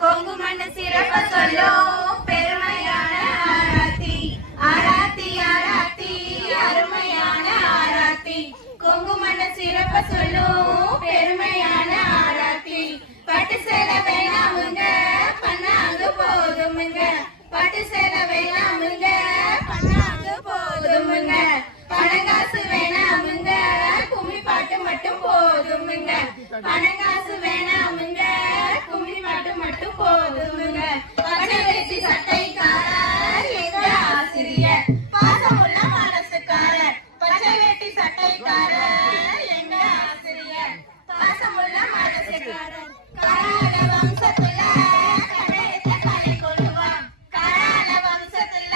கொங்கு மண்ணு சிறப்ப சொல்லும் பெருமையான ஆராத்தி ஆராத்தி ஆராத்தி அருமையான ஆராத்தி கொங்கு மண்ணு சிறப்ப சொல்லும் பெருமையான ஆராத்தி பட்டு சேல வேணாமுங்க பண்ணாங்க போதுமுங்க பட்டு சேல வேணாமுங்க பண்ணாங்க போதுமுங்க பணங்காசு வேணாமுங்க கும்மி பாட்டு மட்டும் போதுமுங்க பணங்காசு வேணாமுங்க கும்மி பாட்டு மட்டும் போதுமுங்க பச்சை வேட்டி சட்டைக்காரர் எங்க ஆசிரியர் பாசமுள்ள மனசுக்காரர் பச்சை வேட்டி சட்டைக்காரர் எங்க ஆசிரியர் பாசமுள்ள மனசுக்காரர் கரால வம்சத்துல கண்டெடுத்த கலை கொள்ளுவான் கரால வம்சத்துல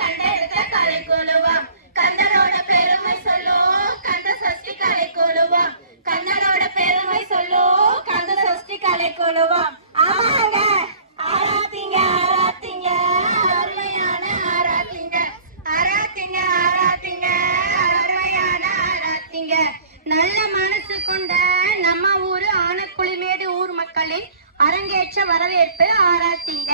கண்டெடுத்த கலை கொள்ளுவான் கந்தனோட பெருமை சொல்லும் கந்த சஷ்டி கலை கொள்ளுவான் கந்தனோட பெருமை சொல்லும் கந்த சஷ்டி கலை கொள்ளுவான் ஆமாங்க ஆராத்திங்க ஆராத்திங்க அருமையான ஆராத்திங்க ஆராத்திங்க ஆராத்திங்க அருமையான ஆராத்திங்க நல்ல மனசு கொண்ட நம்ம ஊரு ஆனக்குழிமேடு ஊர் மக்களின் அரங்கேற்ற வரவேற்பு ஆராத்திங்க.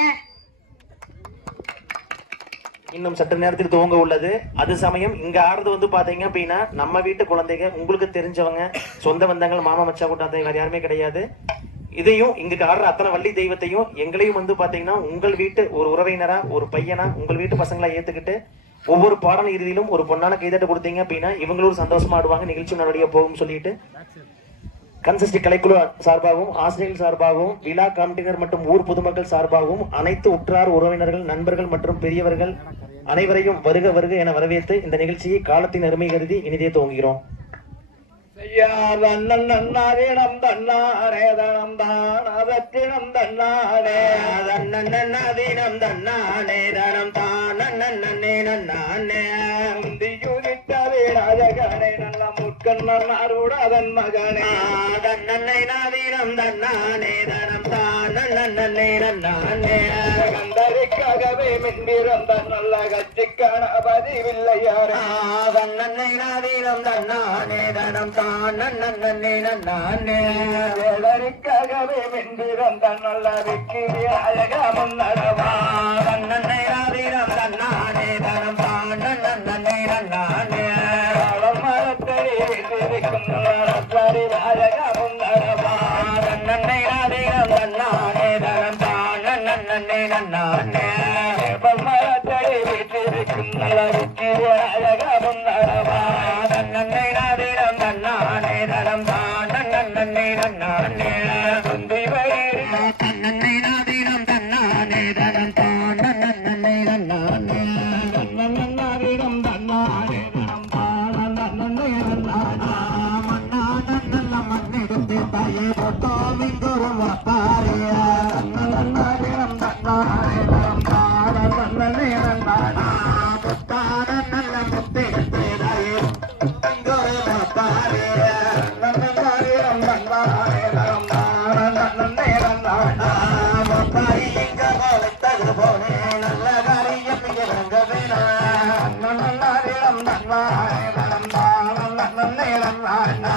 இன்னும் சற்று நேரத்தில் துவங்க உள்ளது. அது சமயம் இங்க ஆடுறது பாத்தீங்க அப்படின்னா நம்ம வீட்டு குழந்தைங்க, உங்களுக்கு தெரிஞ்சவங்க, சொந்த பந்தங்கள், மாமா மச்சா கூட்டாத்தை வேற யாருமே கிடையாது. இதையும் இங்க ஆடுற அத்தனை வள்ளி தெய்வத்தையும் எங்களையும் பாத்தீங்கன்னா உங்கள் வீட்டு ஒரு உறவினரா, ஒரு பையனா, உங்கள் வீட்டு பசங்களா ஏத்துக்கிட்டு ஒவ்வொரு பாடல் இறுதியிலும் ஒரு பொண்ணான கைதட்ட கொடுத்தீங்க அப்படின்னா இவங்களும் சந்தோஷமா ஆடுவாங்க, நிகழ்ச்சி நல்லபடியா போகும் சொல்லிட்டு கன்சஸ்டி கலைக்குழு சார்பாகவும், ஆசிரியர்கள் சார்பாகவும், விழா கமிட்டினர் மற்றும் ஊர் பொதுமக்கள் சார்பாகவும் அனைத்து உற்றார் உறவினர்கள், நண்பர்கள் மற்றும் பெரியவர்கள் அனைவரையும் வருக வருக என வரவேற்று இந்த நிகழ்ச்சியை காலத்தின் அருமை கருதி இனிதே துவங்குகிறோம். தன்னாரேதனம் தன்னாரேதனம் தான் அதத்தினம் தன்னாரே தன்னதீனம் தன்னானே தனம் தான் நன்னே நன்னானே உந்தியுதித்தவே ராஜகனே நல்ல முற்கண்ணன் அருட அதன் மகனே தன்னன்னை நாதீனம் தன்னானே தனம் தான் நன்னே நன்னானே கந்தரிக்காகவே மின்பிரம் தன் நல்ல கட்சிக்கான பதிவில்லையாரே தன்னன்னை நாதீனம் தன்னானே தனம் தான் நன்னே நன்னானே வேலரிக்காகவே மின்பிரம் தன் நல்ல விக்கிரி அழக முன்னடவா தன்னன்னை நாதீனம் தன்னானே தனம் தான் நன்னே நன்னானே மரத்தடி வீட்டிருக்கும் ரத்தரி அழக முன்னடவா தன்னன்னை நாதீனம் தன்னானே தனம் தான் நன்னே நன்னானே மரத்தடி வீட்டிருக்கும் விக்கிரி அழக முன்னடவா தன்னன்னை நாதீனம் தன்னானே தனம் தான் நன்னே நன்னானே துந்தி வயிறு தன்னன்னை நாதீனம் தன்னானே தனம் தான் நன்னே நன்னானே நன்னநாதீனம் தன்னானே தனம் தான் நன்னே நன்னானே மன்னான நல்ல மண்ணெடுத்து தாயே போட்டோவிங்கொரு வாப்பாரியா நன்னநாதீனம் தன்னானே தனம் தான் நன்னே நன்னானே புத்தான நல்ல முத்தெடுத்து தாயே இங்கொரு வாப்பாரியா நன்னநாதீனம் தன்னானே தனம் தான் நன்னே நன்னானே வாப்பாரி எங்க போத்தது போனே நல்ல காரியம் இங்க ரங்கவேனா நன்னநாதீனம் தன்னானே தனம் தான் நன்னே நன்னானே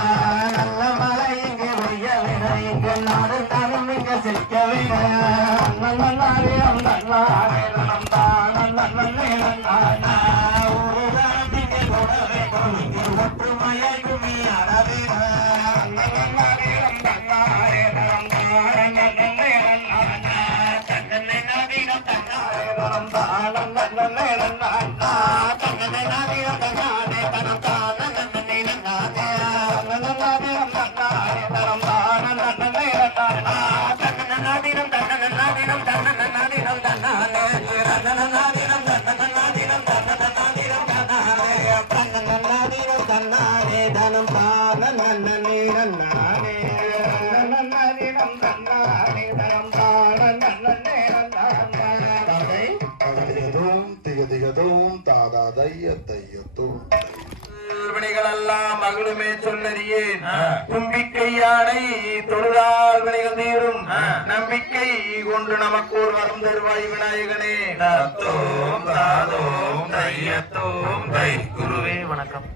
நல்ல மழை இங்கு பெய்யவேனா இங்க நாடு தானும் இங்க செழிக்கவேனா நன்னநாதீனம் தன்னானே தனம் தான் நன்னே நன்னானே ஊருகாட்டிங்க கூடவே போவிங்க ஒற்றுமையாய் கும்மி ஆடவேனா நன்னநாதீனம் தன்னானே தனம் தான் நன்னே நன்னானே தன்னே நாதீனம் தன்னானே தனம் தான் நன்னே நன்னானே தன்னே நாதீனம் தன்னானே தனம் தான் நன்னே நன்னானே நன்னநாதீனம் தன்னானே தனம் தான் நன்னே நன்னானே தன்னே நாதீனம் தன்னநாதீனம் தன்னநாதீனம் தன்னானே நன்னநாதீனம் தன்னநாதீனம் தன்னநாதீனம் தன்னானே தன்னநாதீனம் தன்னானே தனம் தான் நன்னே நன்னானே நன்னநாதீனம் தன்னானே தனம் தான் நன்னே நன்னானே திகதிகதோம் திகதிகதோம் தாதா தைய தையத்தோம் வினைகளெல்லாம் மகளுமே சொல்லறியேன் தும்பிக்கை யானை தொழுதால் வினைகள் தீரும் நம்பிக்கை கொண்டு நமக்கு ஒரு வரம் தருவாய் விநாயகனே தத்தோம் தாதோம் தைய தையத்தோம் தை குருவே வணக்கம்.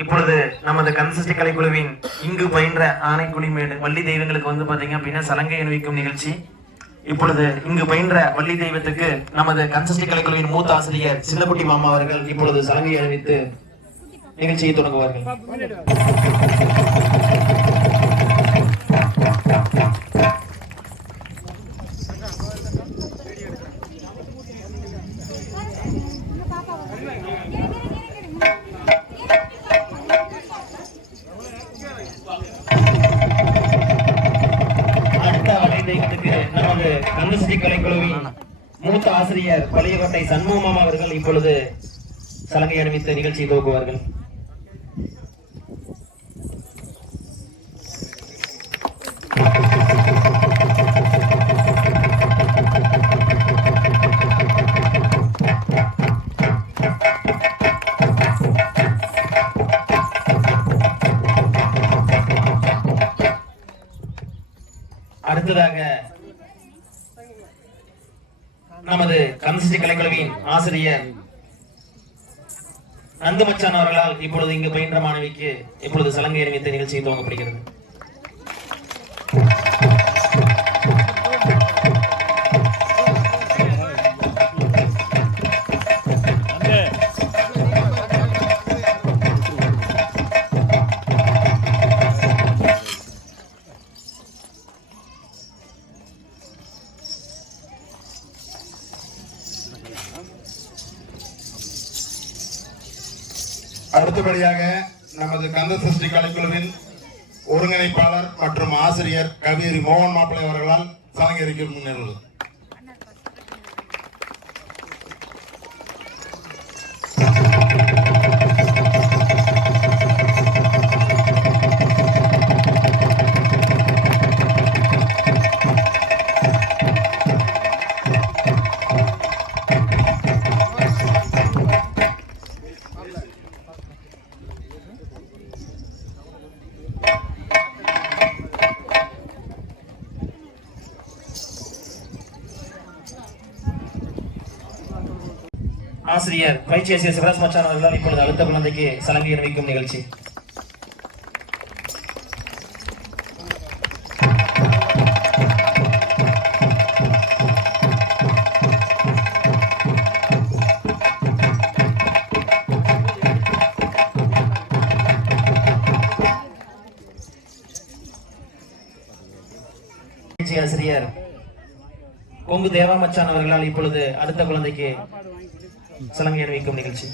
இப்பொழுது நமது கன்சஸ்டி கலைக்குழுவின் இங்கு பயின்ற ஆனைக்குடிமேடு வள்ளி தெய்வங்களுக்கு வந்து பாத்தீங்க அப்படின்னா சலங்கை அணிவிக்கும் நிகழ்ச்சி. இப்பொழுது இங்கு பயின்ற வள்ளி தெய்வத்துக்கு நமது கன்சஸ்டி கலைக்குழுவின் மூத்த ஆசிரியர் சின்னக்குட்டி மாமா அவர்கள் இப்பொழுது சலங்கை அணிவித்து நிகழ்ச்சியை தொடங்குவார்கள். நமது கன்சஸ்டி கலைக்குழுவின் மூத்த ஆசிரியர் பழையகோட்டை சண்முகமாமா அவர்கள் இப்பொழுது சலங்கை அணிவித்து நிகழ்ச்சியை துவங்குவார்கள். அடுத்ததாக நமது கன்சஸ்டி கலைக்குழுவின் ஆசிரியர் நந்து மச்சான் அவர்களால் இப்பொழுது இங்கு பயின்ற மாணவிக்கு இப்பொழுது சலங்கை அணிவித்த நிகழ்ச்சியை துவங்கப்படுகிறது. அடுத்தபடியாக நமது கந்தசஷ்டி கலைக்குழுவின் ஒருங்கிணைப்பாளர் மற்றும் ஆசிரியர் கவியரி மோகன் மாப்பிள்ளை அவர்களால் சலங்கை அணிவிக்கும் நிகழ்வு. ஆசிரியர் பயிற்சியாசிரியர் சிவராஜ் மச்சான் அவர்களால் இப்பொழுது அடுத்த குழந்தைக்கு சலங்கை அணிவிக்கும் நிகழ்ச்சி. ஆசிரியர் கொங்கு தேவா மச்சான் அவர்களால் இப்பொழுது அடுத்த குழந்தைக்கு சலங்கை அணிவிக்கும் நிகழ்ச்சி.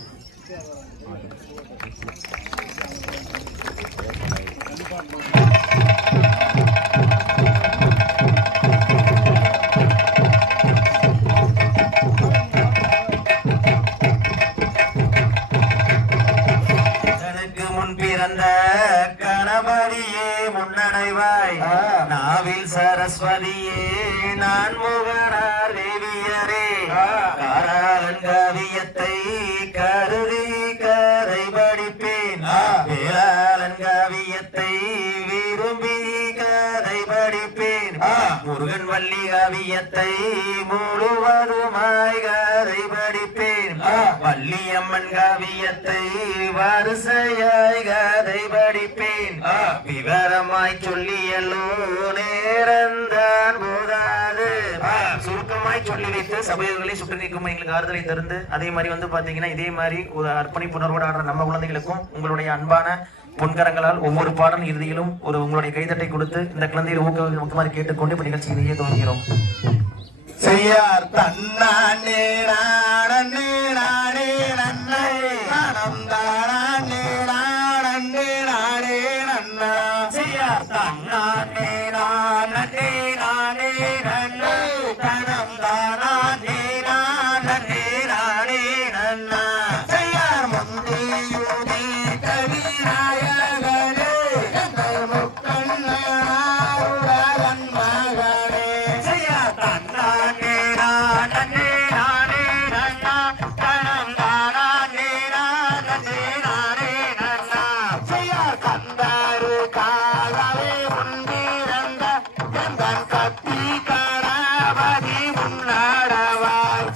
எனக்கு முன் பிறந்த கணபதியே முன்னடைவாய் நாவில் சரஸ்வதியே நான் முகனார் தேவியரே காராலங்காவியத்தை கருதி கதை படிப்பேன் வேளாளங்காவியத்தை விரும்பி கதை படிப்பேன் முருகன் வள்ளி காவியத்தை முழுவதுமாய் கதை படிப்பேன் வள்ளியம்மன் காவியத்தை வரிசையாய் கதை படிப்பேன் விவரமாய் சொல்லியல்லோ நேரந்தான் போதாது சுருக்கமாய் சொல்லி வைத்து சபையர்களை சுற்றி நீக்கும் எங்களுக்கு ஆறுதலை தருந்து அதே மாதிரி வந்து பாத்தீங்கன்னா இதே மாதிரி ஒரு அர்ப்பணிப்புணர்வோடு ஆடுற நம்ம குழந்தைகளுக்கும் உங்களுடைய அன்பான பொன்கரங்களால் ஒவ்வொரு பாடல் இறுதியிலும் ஒரு உங்களுடைய கைதட்டை கொடுத்து இந்த குழந்தையை ஊக்கமாறு கேட்டுக்கொண்டு இப்ப நிகழ்ச்சியிலேயே துவங்குகிறோம். செய்யார் தன்னானே நானே நானே நன்னை நானம் தானே நானே நானே நன்னா செய்யார் தன்னானே நானே நானே நன்னை தனம் தானே நானே நானே நன்னா செய்யார் முந்தியூதி கவிநாயகனே எங்கள் முக்கண்ணனாருடன் மகனே செய்யார் தன்னானே நானே நானே நன்னா தனம் தானே நானே நானே நன்னா செய்யார் கந்தாரு காலவே முன்பிறந்த எந்தன் கத்தி கணபதி முன்னாடவாய்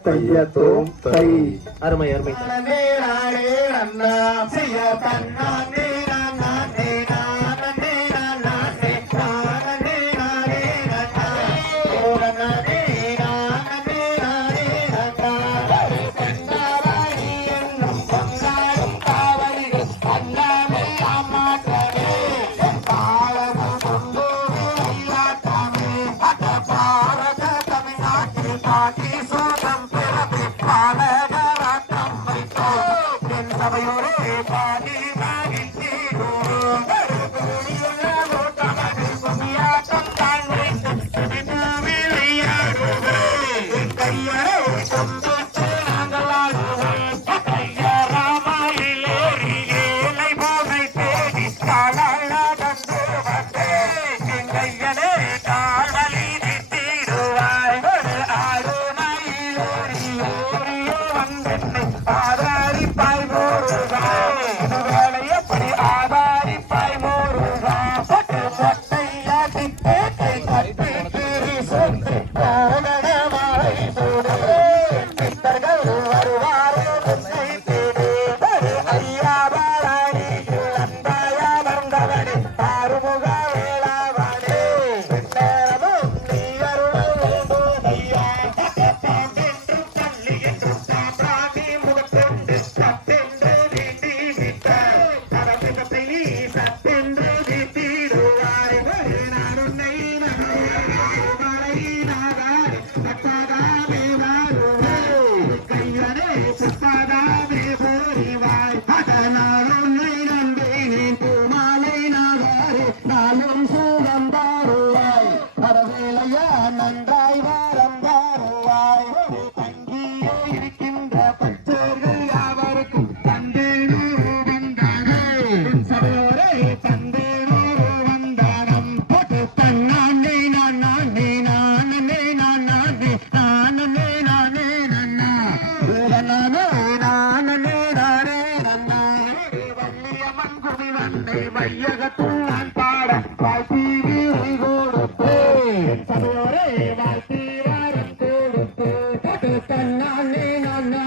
தையத்தோம் தை. அருமை அருமை. நானே நானே நன்னா செய்ய தன்னானே நானே நானே நானே நானே நானே நன்னா ஓரனே நானே நானே நன்னா கண்ணாராணி என்னும் பொன்னாரும் காவலிகள் அண்ணாமே அம்மாற்றமே பாலமும் கொண்டு இல்லாட்டாமே அத பாரத தமிழ்நாட்டில் பாட்டி சோதம் பிறகு பாலகராட்டம் வைத்தோம் என் சபையோரே பாடி மகிழ்ச்சியோம் கூடியுள்ள ஓட்டமது கும்மியாட்டம் தான் வைத்து விளையாடுவோம் கையரை கொண்டு நாங்கள் ஆடுவோம் கையராமாயில் ஏறி ஏழை போனை தேடி காலாடந்து வந்தேன் என் கையனே காவலி நிறுத்திடுவாய் ஆறுமையில் ஓடி ஓடியோ வந்தென்னை ஆதாரிப்பாய் மோருவாய் வேலையப்படி ஆதாரிப்பாய் மோருவாய் பட்டு பொட்டையா திட்டே கை கட்டி கீறி சொத்து கோடனமாய் சூடு சித்தர்கள் வருவார்கள் உன்னை தேடு ஐயா பாராணியில் அந்தாயா வந்தவனே ஆறுமுக வேளாவனே நேரமும் நீ அருள் வேண்டும் ஐயா பாம்பென்று பள்ளி என்று சாம்பிராணி முகத்தொண்டு சத்தென்று வீட்டி விட்ட அரசிதத்தை நீ சத்தென்று வீட்டிடுவாய் நான் உன்னை மலை நாகார் தக்காதாவே வாருவாய் கையனே சுத்தாதாவே போரிவாய் அதனால் உன்னை நம்பினேன் பூமாலை நாகாரே நாளும் சுகம் தாருவாய் அரவேலையா நன்றாய் வாரம் தாருவாய் தங்கியே இருக்கின்ற பச்சர்கள் யாவருக்கும் தந்தேனூரு வந்தானே சபையோரே தந்தேனூரு வந்தானம் போட்டு தன்னானே நானே நானே நானே நானே நானே நன்னா நானே நானே நானே நன்னா வள்ளியம்மன் குடி வந்தை வையகத்துள் நான் பாட வாழ்த்தி வீரை கொடுப்பேன் சபையோரே வாழ்த்தி வாரம் கொடுத்து போட்டு தன்னானே நானே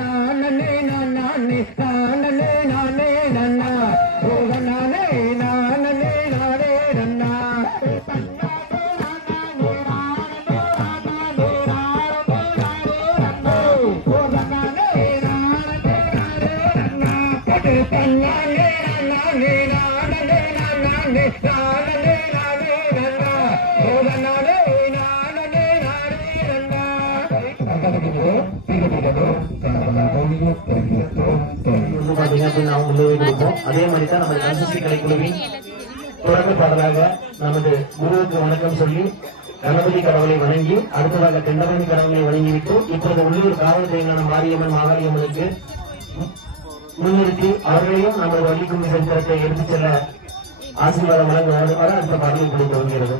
நானே நானே நானே நானே நன்னா நானே நானே நானே நன்னா வந்து பாத்தீங்க அப்படின்னா அவங்க கொடுப்போம். அதே மாதிரி தான் நம்ம கந்தசஷ்டி கலைக்குழுவின் தொடக்க பாடலாக நமது குருவுக்கு வணக்கம் சொல்லி கணபதி கடவுளை வணங்கி அடுத்ததாக தெண்டமணி கடவுளை வணங்கிவிட்டு இப்போது உள்ளூர் காவல்துறையிலான மாரியம்மன் மாகாளியம்மனுக்கு முன்னிறுத்தி அவர்களையும் நமது வள்ளிக்கும்மி சென்றத்தை எடுத்துச் செல்ல ஆசீர்வாதம் வழங்குவார். அடுத்த பாடலை இப்படி துவங்குகிறது.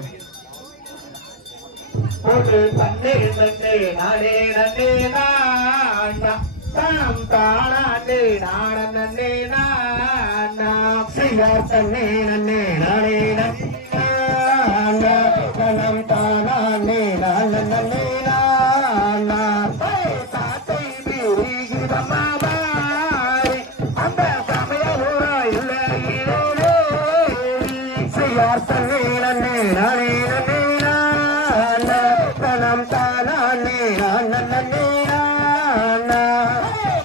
போட்டு தன்னே தன்னே நானே நன்னே நானா தானம் தானே நானே நானா சிங்கார் தன்னே நன்னே நானே நானா தானம் தானே நானே நானா தாத்தை பிரிகிதமா அந்த சமயம் இல்லை சிங்கார் தன்னே நன்னே நானே தனம் தானே நானே நானா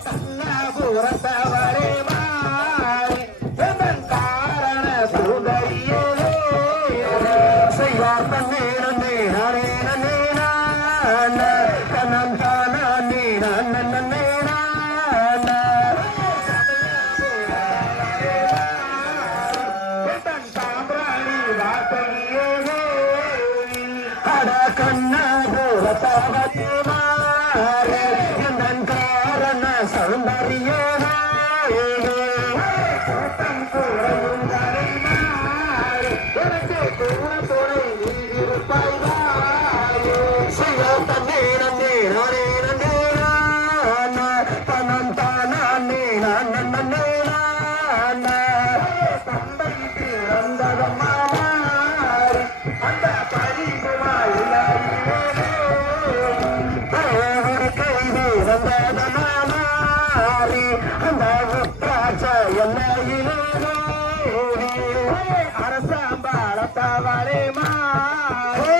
தன்னாபுரத்தவரே மாறி எதன் காரண சுதரியே செய்யார் தன்னே நன்னே நானே நானா தனம் தானே நானே நானா எதன் சாம்பிராணி வாசகியே அட கண்ணாபுரத்தவரே மாறி எதன் காரண சௌந்தரியே அந்த பரிசுமாய் அந்த உத்ராட்ச எல்லையிலே அரசாம்பாளத்தாவளே மாறே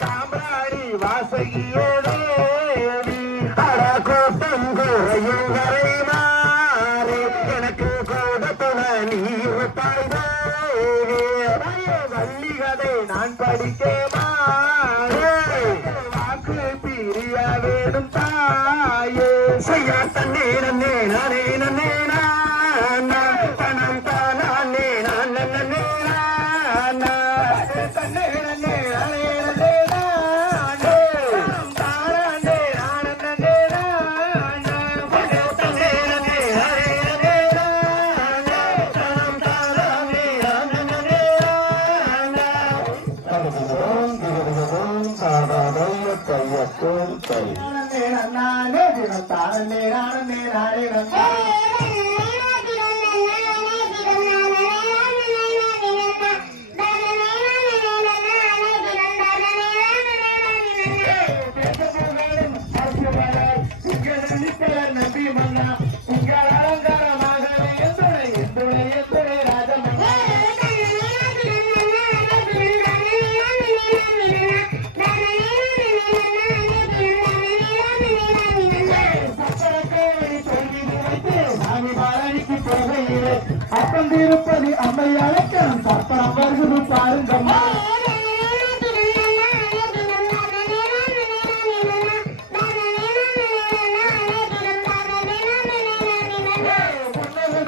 சாம்பிராணி வாசகியே தேவி அட கூட்டம் குறையும் வரை மாறே எனக்கு கூட துணை நீ இருப்பாய் தேவி வள்ளிகதை நான் படிக்க மாறே வாக்கு பிரிய வேணும் தாயே செய்யா தன்னே நன்னே நானே நன்னே பணம் தானே நான் நன்னே தன்னே நன்னே நானே நன்னே தானே நான் நன்னே தன்னே நன்னே நானே நன்னே பணம் தானே நான் நன்னே கையத்தோல் கை நானே தினம் தானே நானே நானே நன்னே அப்பம் திருப்பதி அம்மை அழைக்கம் சப்பரம் வருகுது பாருங்கம்மா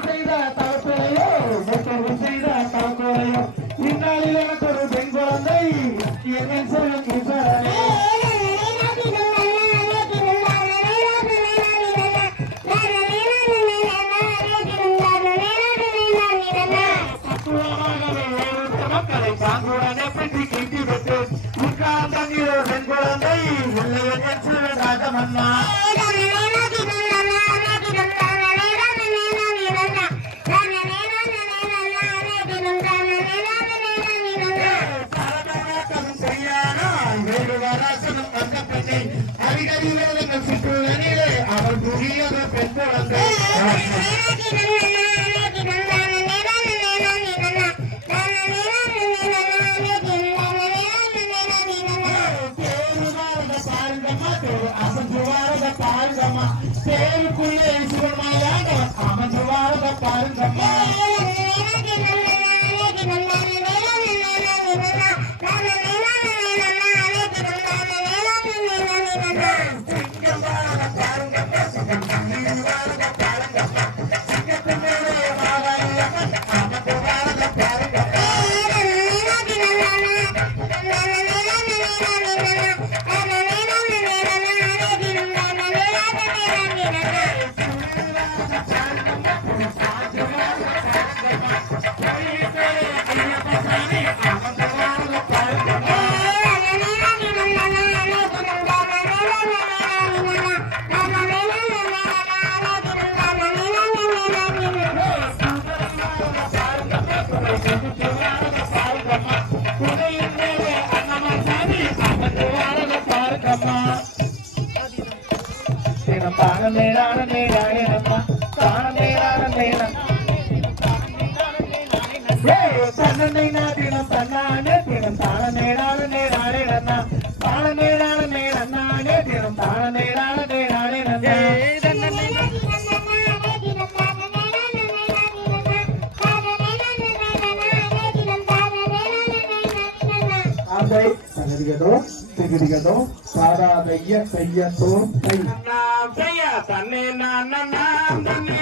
செய்த தலத்துறையோ செய்த தலத்துறையோ இந்நாளில் எனக்கு ஒரு பெண் குழந்தை ஈஸ்வரனே பாங்குடனே பெட்டி கீட்டி விட்டு உட்கார்ந்த பெண் குழந்தை ராஜமன்னா அவள் புதியத பெண் குழந்தை பாருங்கம்மா பேருக்குள்ளே சிவமாயாக அமர்ந்து வாழ பாருங்கம்மா தன்னை நாட்டினம் தன்னானே தினம் தான நேரான நேரானே நன்னா தான நேரான நேரன்னானே தினம் தான நேரான நேரானே நன்னா அதை சகதிகதோ திகிரிகதோ சாதாதைய கையத்தோ கை செய்ய தன்னே நான் தன்னே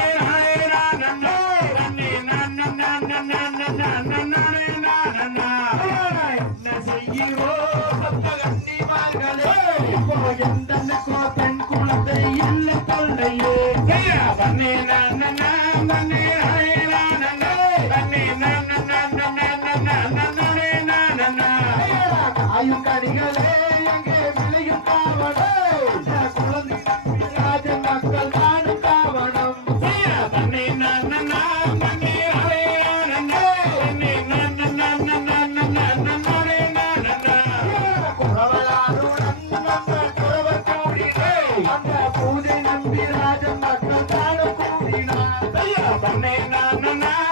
பெண் குழந்தை இல்ல தொல்லையே தன்னே ஆயும் கடிகளே எங்கே விளையும் காவடம் குழந்தை ராஜ மக்கள் நாடும் காவடம் தன்னே பூஜை நம்பி ராஜ மக்கள் நாடும் கூடினா தன்னே நானே தன்னே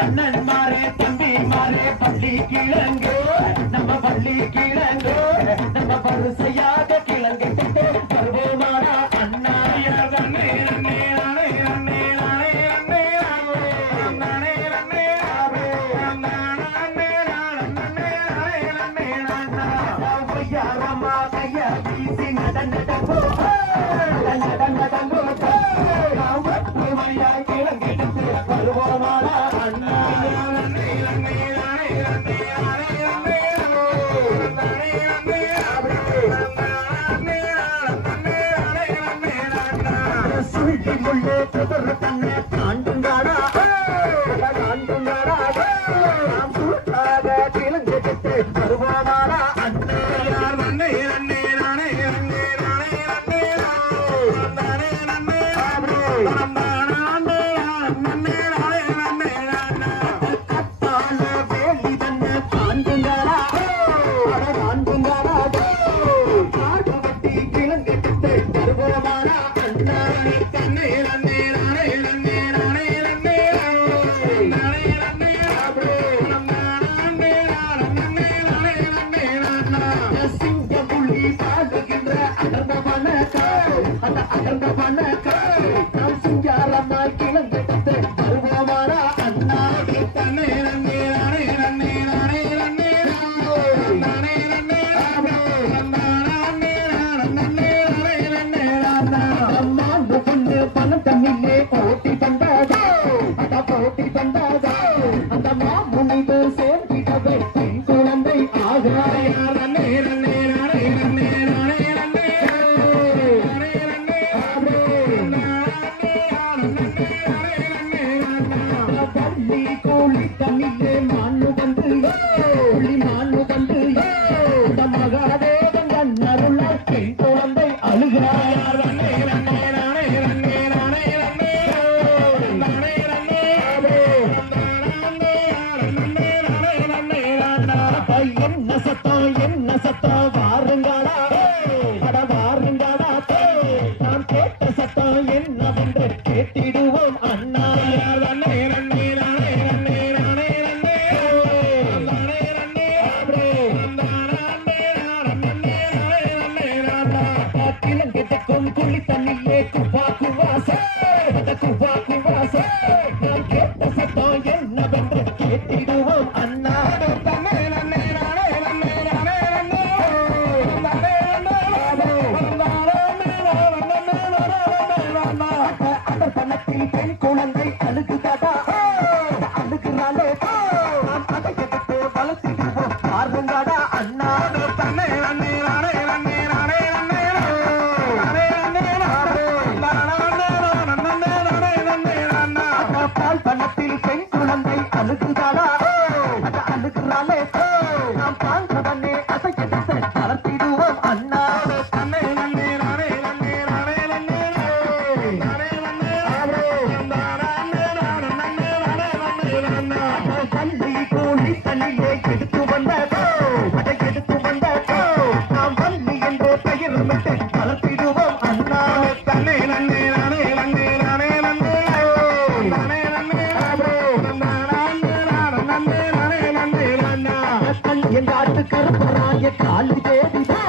அண்ணன் மாறே தம்பி மாறே பள்ளி கிழங்கு நம்ம பள்ளி கிழங்கு நம்ம வரிசையாக கிழங்கிட்டு வருவோமாடா அண்ணா என்ன சத்தம் வாருங்களா அட வாருங்களா நாம் கேட்ட சத்தம் என்னவென்று கேட்டிடுவோம் அண்ணா குளி தண்ணிலே குவா குவாசே நாம் கேட்ட சத்தம் என்னவென்று கேட்டிடுவோம் அண்ணா பணத்தில் பெண் குழந்தை அழுகுதடா அழுகுறாலே நாம் அதை எடுத்து வளர்த்திடுவோம் பாருங்கடா அண்ணா பால் பணத்தில் பெண் குழந்தை அழுகுதாடா அழுகுறாலே நாம் பால்கடனே அதை எடுத்து வளர்த்திடுவோம் அண்ணா தண்ணி கூலி தண்ணியே எடுத்து வந்ததோ அதை எடுத்து வந்ததோ நாம் வள்ளி என்று பெயரிட்டு வளர்த்திடுவோம் அண்ணா தன்னை நன்னே நானே நன்னே நானே நன்னே எங்காட்டு கருப்பராய காலி தேவிதோ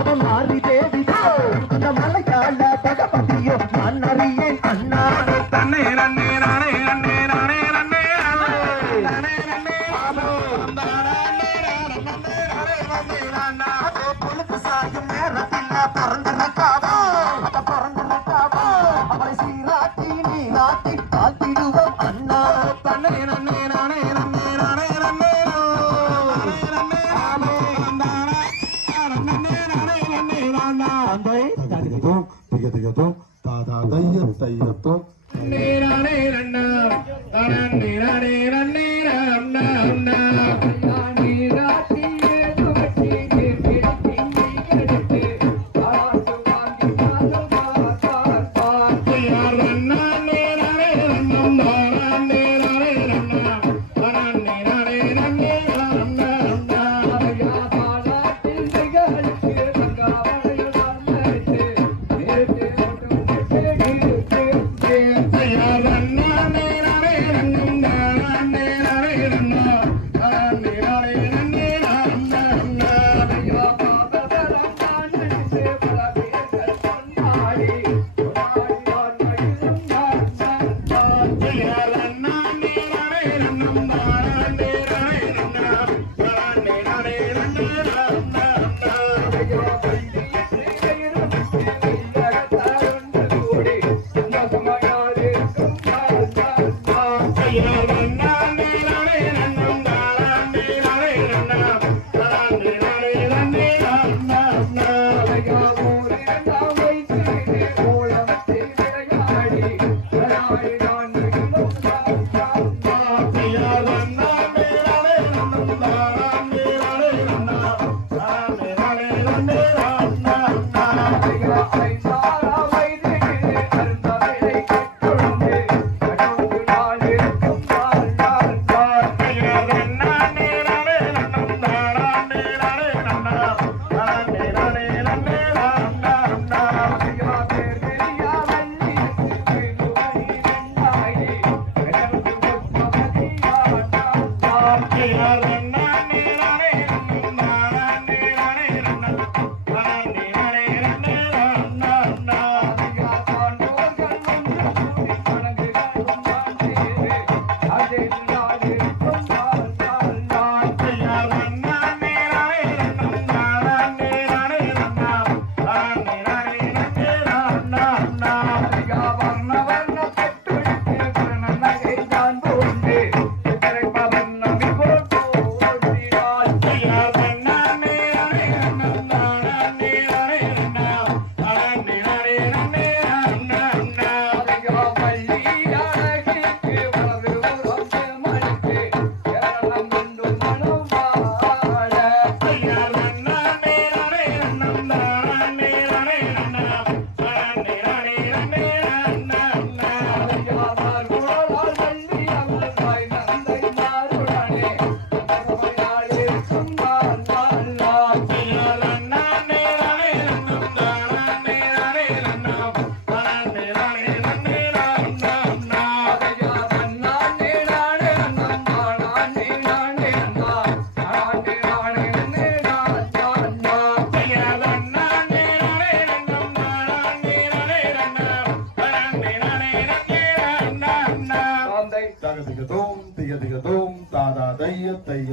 அவன் மாறி தேவிதோ அந்த மலையாள தகபதியோ நான் அறியேன் அண்ணா தன்னை நன்னே நானே நன்னே நானே நன்னே பொழுது சாயும் நேரத்தில் பிறந்திருக்காதோ பிறந்திருக்காதோ அவரை சீராட்டி நீராட்டி காத்திடுவோம் அண்ணா தன்னை நன்னே நானே நன்னே நானே நன்னே திகதிகதும் தாதா தையம் தையத்தும் நீராட்டி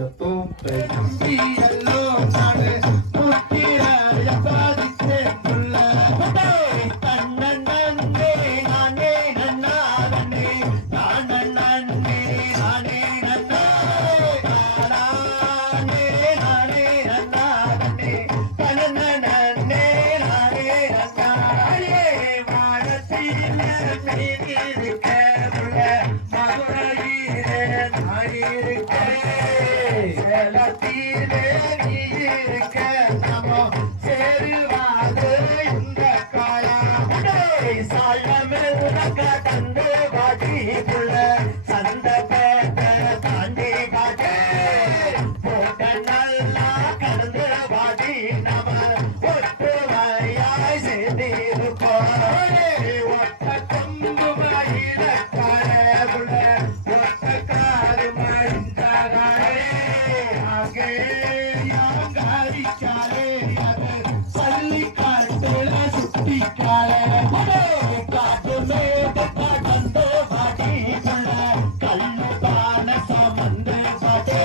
தத்தும் தம்பி எல்லோ நாடு முத்திரைய சாதித்தேன் புள்ள தன்னே நானே நன்னானே நானே நானே நானே நானே நானே நன்னானே தன்னே நானே நன்னானே வானத்தில் நீதிருக்க புள்ள மதுரையிலே நாயிருக்க சேலத்திலே நீ இருக்க நமோ சேருவாது இந்த காலம் சாயமிருக்க தந்து பாட்டி புள்ள சந்த பேட்ட தாண்டி பாட்டி போட்ட நல்லா கடந்து பாட்டி நம ஒட்டு வரையாய் சேர்ந்திருப்போம் ஒட்ட கொம்பு மயில காரபுள்ள ஒட்ட காரு மழிந்தாரே ஆகே யாங்காரிக்காரே பள்ளி காட்டுல சுட்டிக்காரே காட்டு மேட்டு கடந்து பாட்டி புள்ள கல்லு பான சமந்து பாட்டே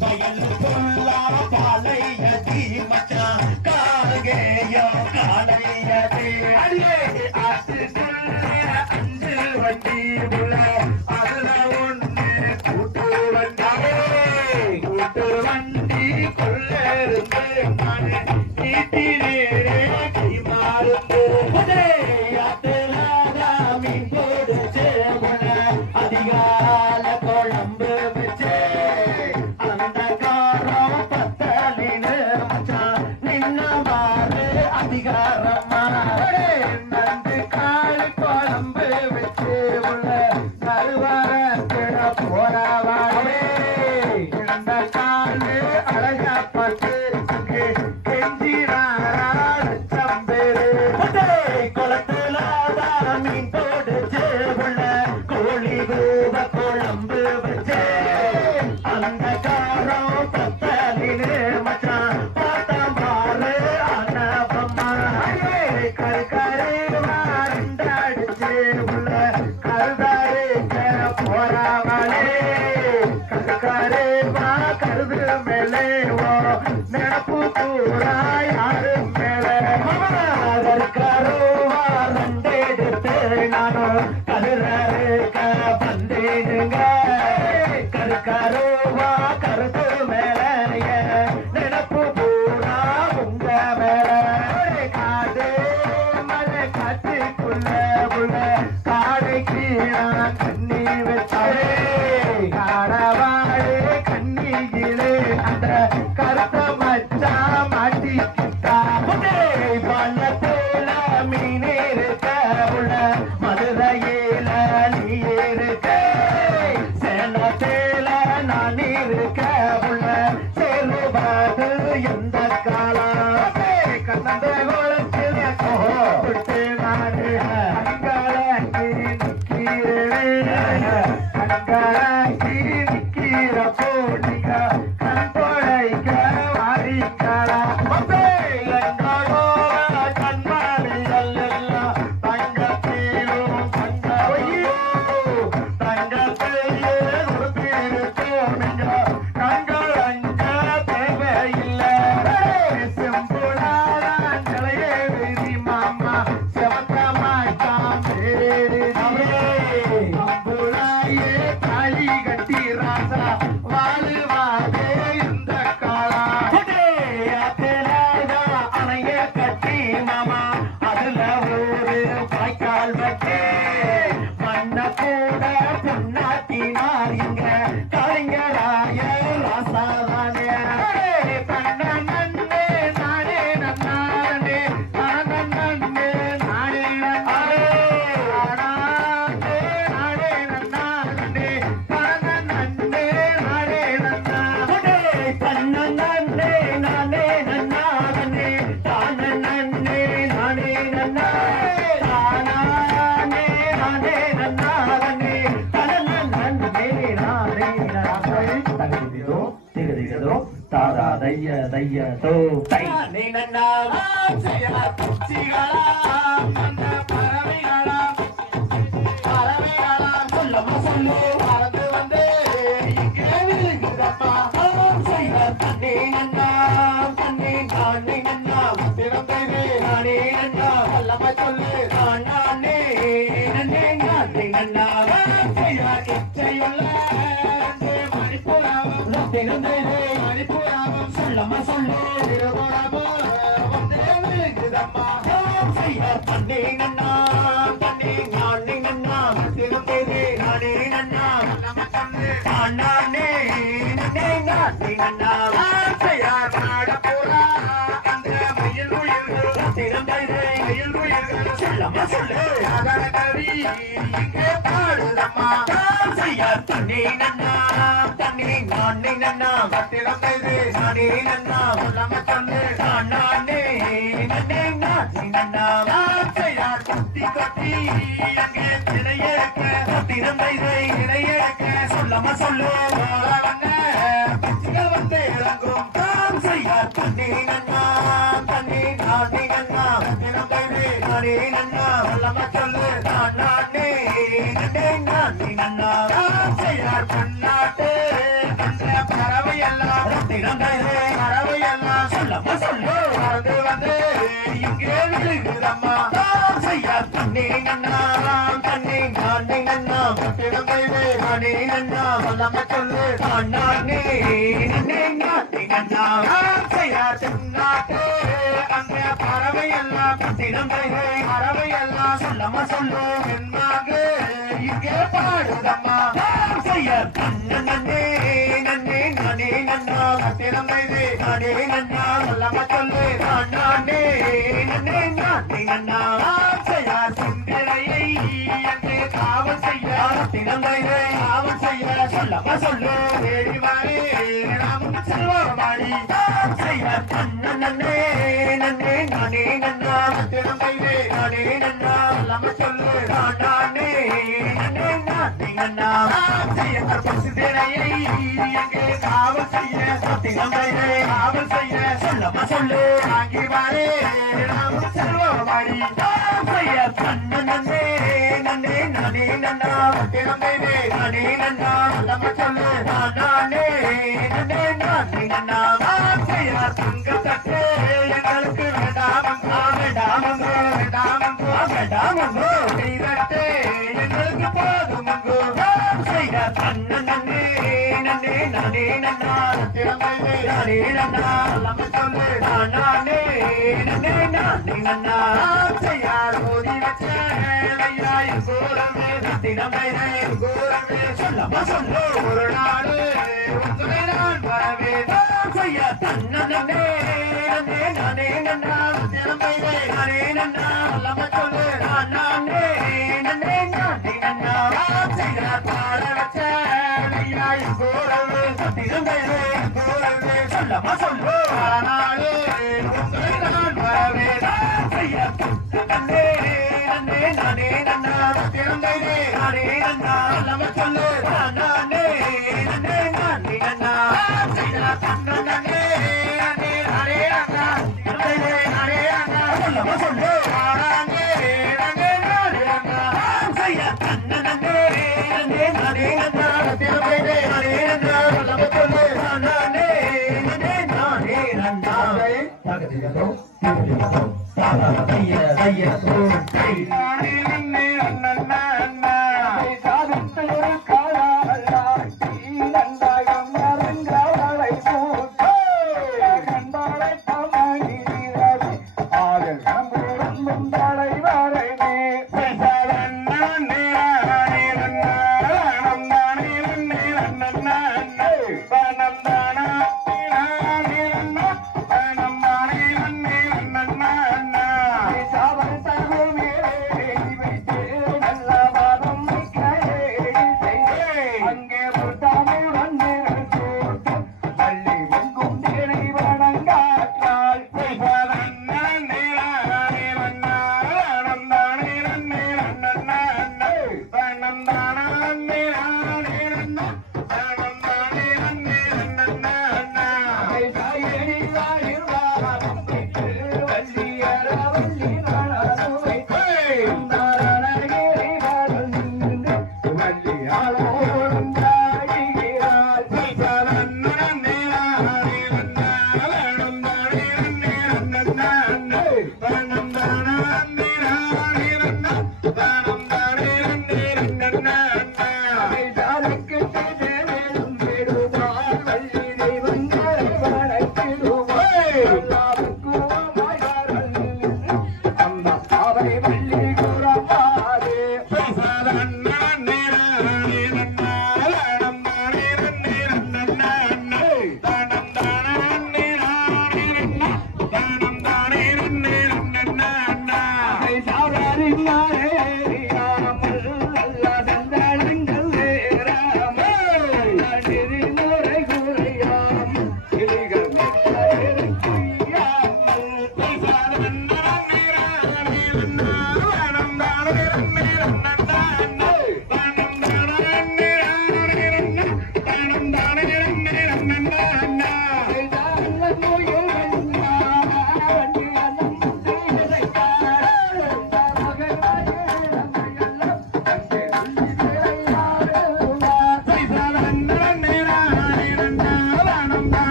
வயலு புள்ளா பாலையதி மச்சான் காகேயோ காலையதி அடியே ஆத்துக்குள்ள 5 வண்டி புள்ள அதுல ஒண்ணு கூட்டு வண்டி கொள்ள இருந்து நானே நீட்டிலே கை மாறுந்து மீன் போடுச்சு அதிகால குழம்பு வச்சு அந்த காரம் பத்தலின்னு மச்சான் நின்ன மாறு அதிகாரமா நண்டு கால் குழம்பு வச்சு உள்ள கருவார போறாவாடே இந்த காலு அழகா பட்டு கெஞ்சிராரம் பேரு குளத்துல மீன் போடுச்சு உள்ள கோழி கூவ குழம்பு வச்சு அந்த காரம் பத்தலின்னு மச்சான் பார்த்தம் பாரு அனபம்மா கருக்கரு மாண்டடிச்சு உள்ள கருதாரு போறாமலே கருக்கரு மா கருது மேலே நினப்பு பூரா யாரு மேலே கருக்கருவா ரெண்டெடுத்து நானும் கருக்க வந்தேனுங்க கருக்கருவா கருது மேலைய நினப்பு பூரா உங்க மேல காடு மலை காட்டுக்குள்ள உள்ள காடைக்கு நான் கண்ணி வச்சாரே காடவாழே கண்ணியிலே அந்த கருத்த மச்சா மாட்டிக்கிட்டா பள்ளத்துல மீன் இருக்க உள்ள மதுரையில நீ இருக்க சேலத்தில நான் இருக்க உள்ள சேருவாது எந்த காலம் கண்ணந்த கோலத்தில் விட்டு நானு கண்காலி நிக்கிற போட்டிக கண் தொடைக்க வாரிக்காரா கண்மணிகள் எல்லாம் தங்கத்திலும் தங்கத்தையே கொடுத்திருக்கோம் கண்கள் அங்க தேவையில்லை செம்புடாதான் நிலையே விதி மாமா செவத்த மாட்டான் பேரு அம்புலாயே தாலி கட்டி ராசா வாழுவாதே இந்த காலா அணைய கட்டி மாமா அதுல ஒரு வாய்க்கால் வட்டி மண்ண கூட பொன்னாட்டினார் இங்க கலைஞராய ராசாதானே தன்னே நானே நன்னானே நானே நானே நானே நன்னானே நானே நானே நன்னானே தன்னே நானே நன்னானே தானே நானே நானே தானே நானே நன்னானே தன்னே நானே தகுதிதோ திகதிகதோ தாரா தைய தைய தோ தை நீ நன்னா செய்யலா குச்சிகளா மன்ன பறவைகளா பறவைகளா சொல்லம்மா சொல்லு பறந்து வந்து இங்கே விழுகுதப்பா சொல்லாம சொல்லு திருமணமோ வந்தேங்குதம்மா செய்ய தண்ணி நன்னா தண்ணி ஞானி நன்னா திரும்பி நானே நன்னா நம்ம தந்து நானே நானே நன்னா செய்ய நாட பூரா அந்த மயில் உயிர்கள் திரும்பி மயில் உயிர்கள் சொல்லாம சொல்லு அகர கவி இங்கே பாடுதம்மா செய்ய தண்ணி நன்னா தண்ணி ஞானி நன்னா திரும்பி நானே நன்னா சொல்லாம சொல்லு நானே நன்னே நானே நன்னா செய்யார் குத்தி கொட்டி அங்கே இணையெடுக்க திரும்பி இணையெடுக்க சொல்லாம சொல்லு வந்து இறங்கும் தாம் செய்யார் தண்ணி நன்னா தண்ணி நானே நன்னா திரும்பி நானே நன்னா சொல்லாம சொல்லு நானே நன்னே நானே நன்னா செய்யார் பன்னாட்டு பறவை எல்லாம் பறவை எல்லாம் சொல்லாம சொல்லு அது வந்து இங்கே விழுகுதம்மா செய்யா தண்ணி நன்னா தண்ணி நானே நன்னா திரும்பி நானே நன்னா சொல்லாம சொல்லு நானே நன்னே நானே நன்னா செய்யா தென்னாட்டு அங்க பறவை எல்லாம் திரும்பி பறவை எல்லாம் சொல்லாம சொல்லு என்னாக இங்கே பாடுதம்மா செய்ய நன்னே நன்னே நானே நன்னா திரும்பி நானே நன்னா சொல்லாம சொல்லு நானே நன்னே நானே நன்னா செய்ய சிந்திரையை அங்கே காவல் செய்ய திரும்பி காவல் செய்ய சொல்லாம சொல்லு வேடிவாரே ராமன் செல்வமாடி செய்ய நன்னே நன்னே நானே நன்னா திரும்பி நானே நன்னா சொல்லாம சொல்லு நானே நன்னே நானே நன்னா செய்ய சிந்திரையை அங்கே காவல் செய்ய திரும்பி காவல் செய்ய சொல்லாம சொல்லு ஆகி வாரே ராமன் செல்வமாடி செய்ய நன்னே நன்னே நானே நன்னா திரும்பி நானே நன்னா சொல்லாம சொல்லு நானே நன்னே நானே நன்னா செய்ய தங்க தட்டு எங்களுக்கு வேண்டாமங்கோ வேண்டாமங்கோ வேண்டாமங்கோ வேண்டாமங்கோ செய்தட்டு எங்களுக்கு போதுமங்கோ செய்ய நன்னே நன்னே நானே நன்னா திரும்பி நானே நன்னா சொல்லாம சொல்லு நானே நன்னே நானே நன்னா செய்ய ஓதி வச்ச ஐயாய் கோரமே தினமே கோரமே சொல்லாம சொல்லு ஒரு நாள் உங்களை நான் வரவே செய்ய நன்னே நன்னே நானே நன்னா திரும்பி நானே நன்னா சொல்லாம சொல்லு நானே நன்னே நானே நன்னா செய்ய பாட வச்ச ஐயாய் கோரமே திரும்பி கோரமே சொல்லாம சொல்லு நாள் உங்களை நான் வரவே செய்ய நன்னே நன்னே நானே நன்னா திரும்பி நானே நன்னா சொல்லாம சொல்லு நானே நன்னே நானே நன்னா செய்ய நன்னே நன்னே நானே நன்னா திரும்பி நானே நன்னா சொல்லாம சொல்லு நானே நன்னே நானே நன்னா செய்ய நன்னே நன்னே நானே நன்னா திரும்பி நானே நன்னா சொல்லாம சொல்லு நானே நன்னே நானே நன்னா தகதிகளோ திருடிகளோ தாராதைய தைய சோட்டை நானே நன்னே நன்னா நன்னா சாதித்து ஒரு காலாளா நந்தாயம் நரங்காளை போட்டோ கண்டாளை தமாகி ராசி ஆகல் நம்பும் தலை வரவே பேசாதன் நானே நானே நன்னா நந்தானே நன்னே நன்னா பனம் தானா நானே நன்னா பனம் தானே நன்னே நன்னா சாவல் தகு மேலே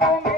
அவர்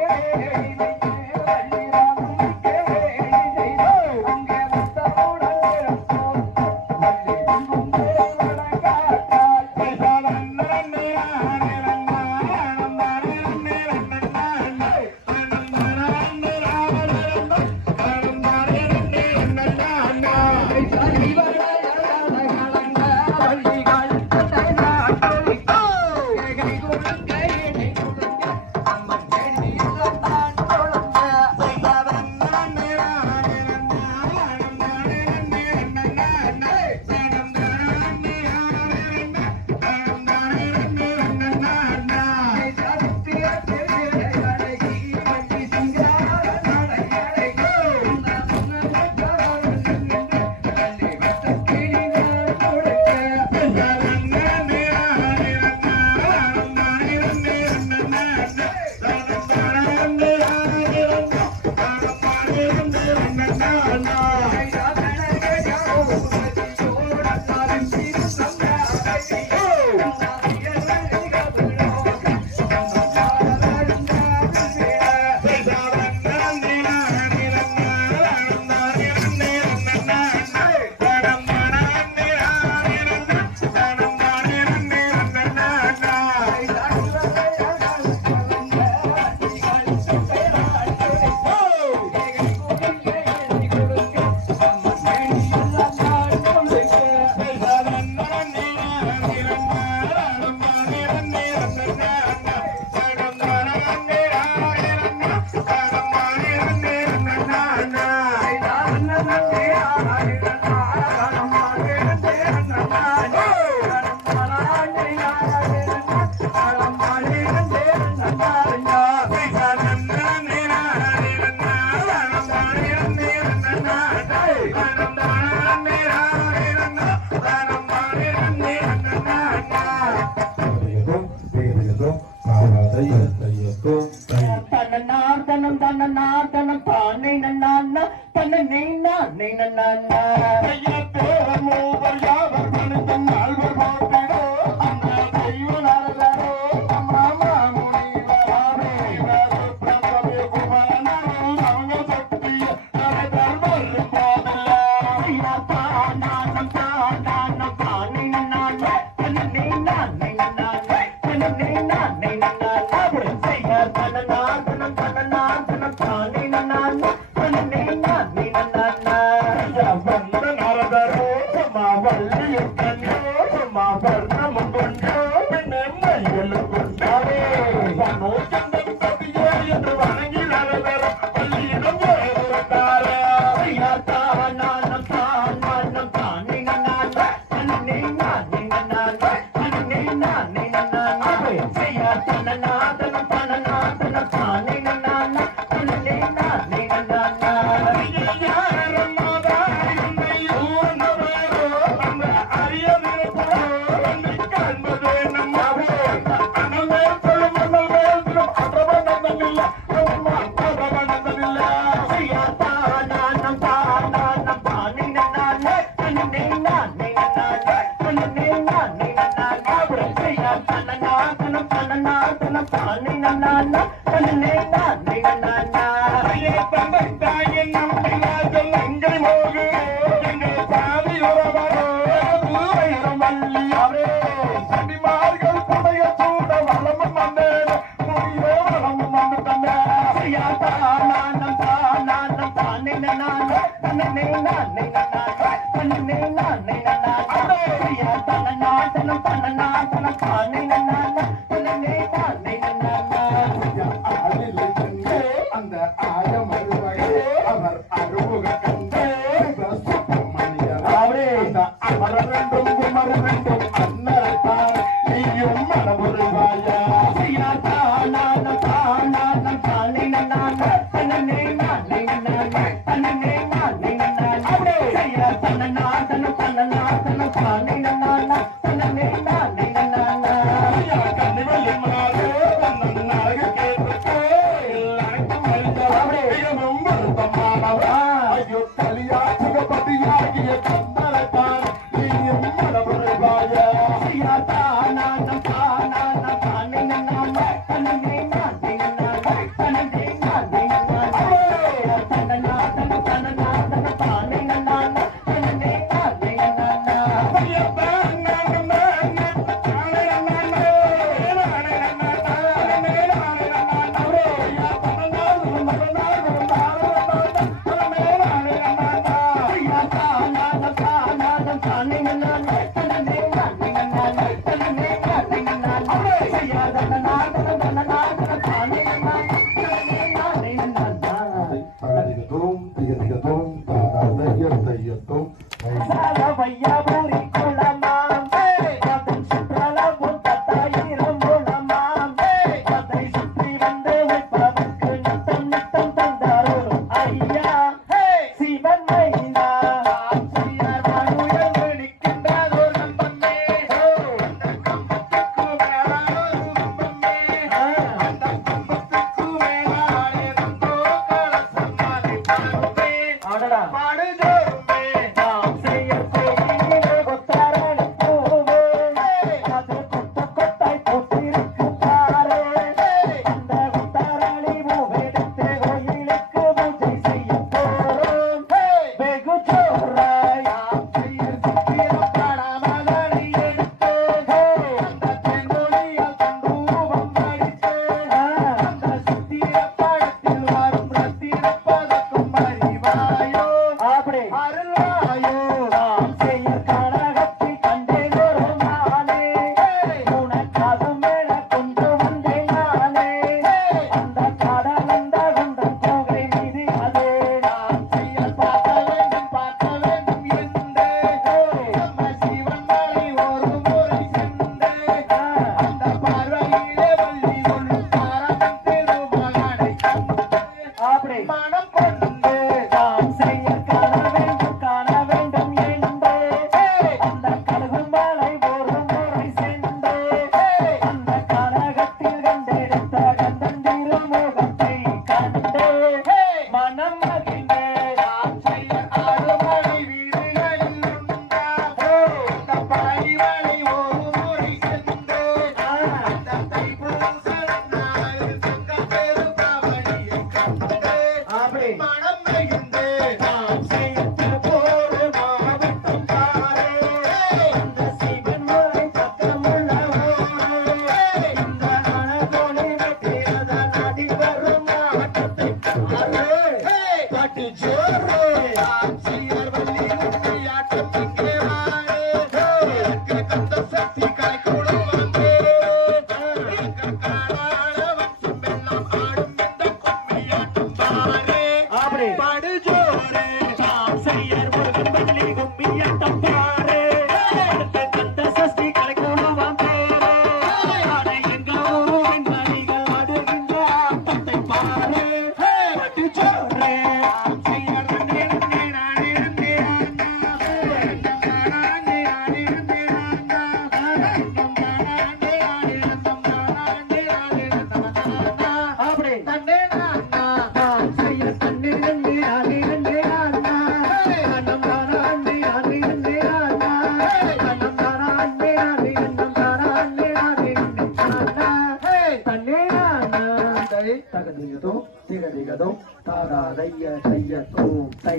தன்னே நானா நான் செய்ய தன்னே நன்னே நானே நன்னே நானா அன்னம் தானா அன்னே நானே நன்னே நானா அன்னம் தானா அன்னே நானே அன்னம் தானா அன்னே நானே நானா தன்னே நானா தை தகதிகதோ திகதிகதோ தாரா தைய தைய தோ தை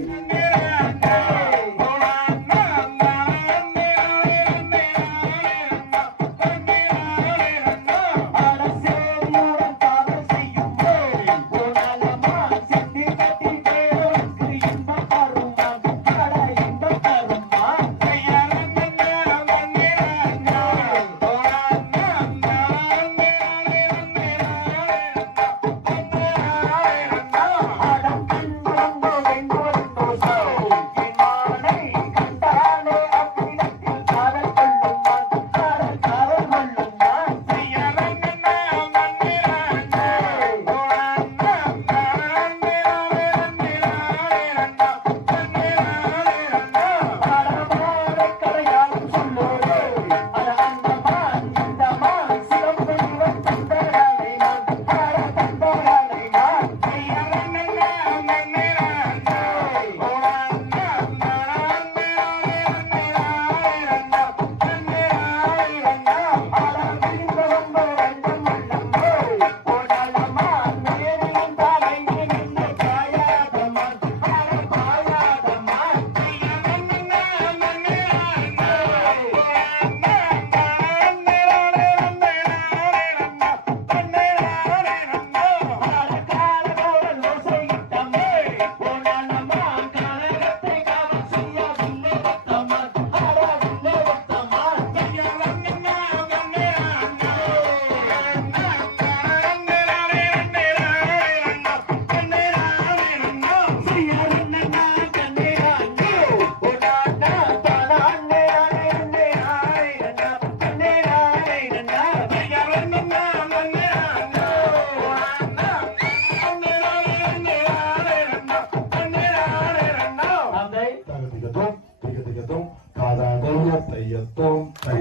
தையத்தோம் தை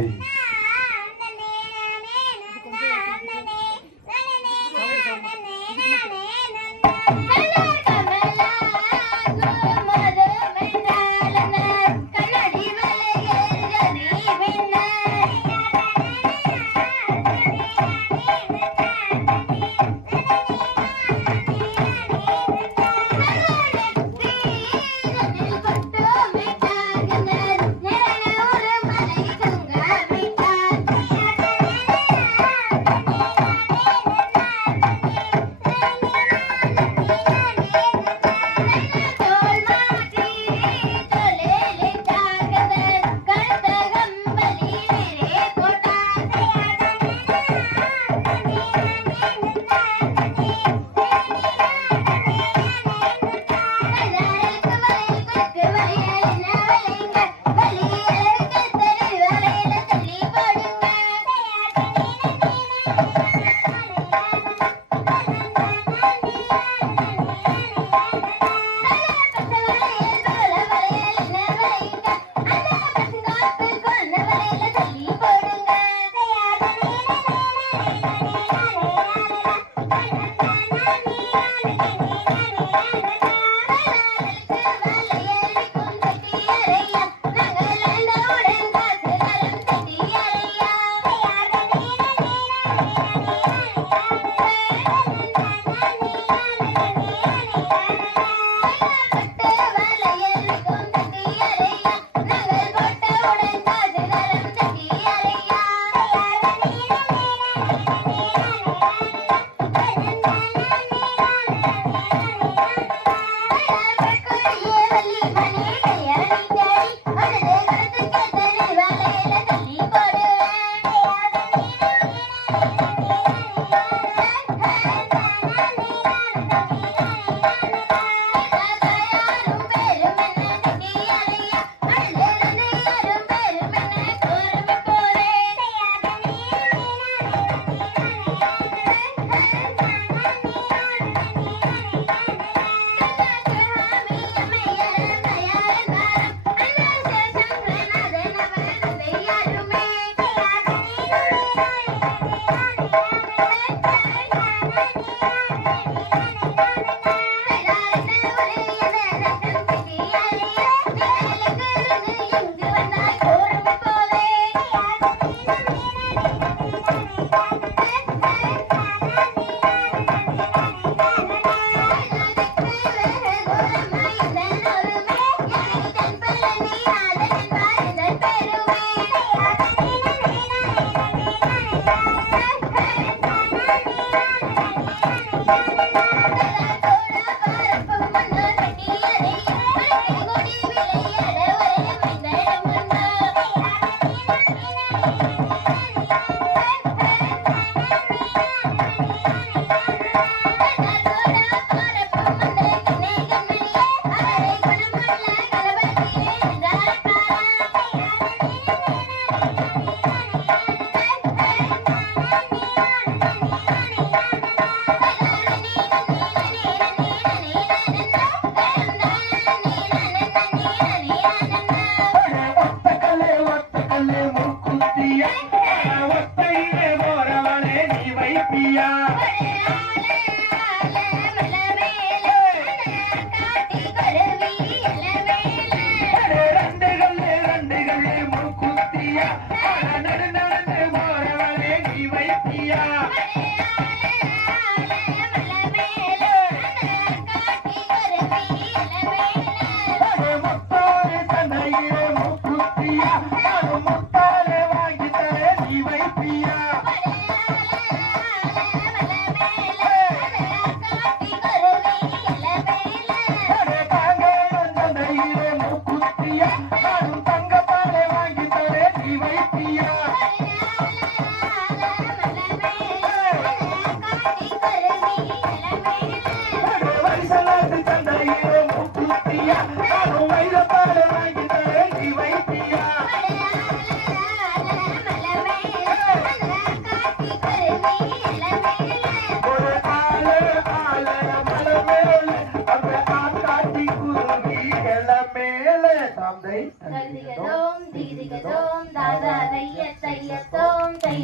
தரிதிகதோம் திகிதிகதோம் தாதா தைய தைய தோம் தை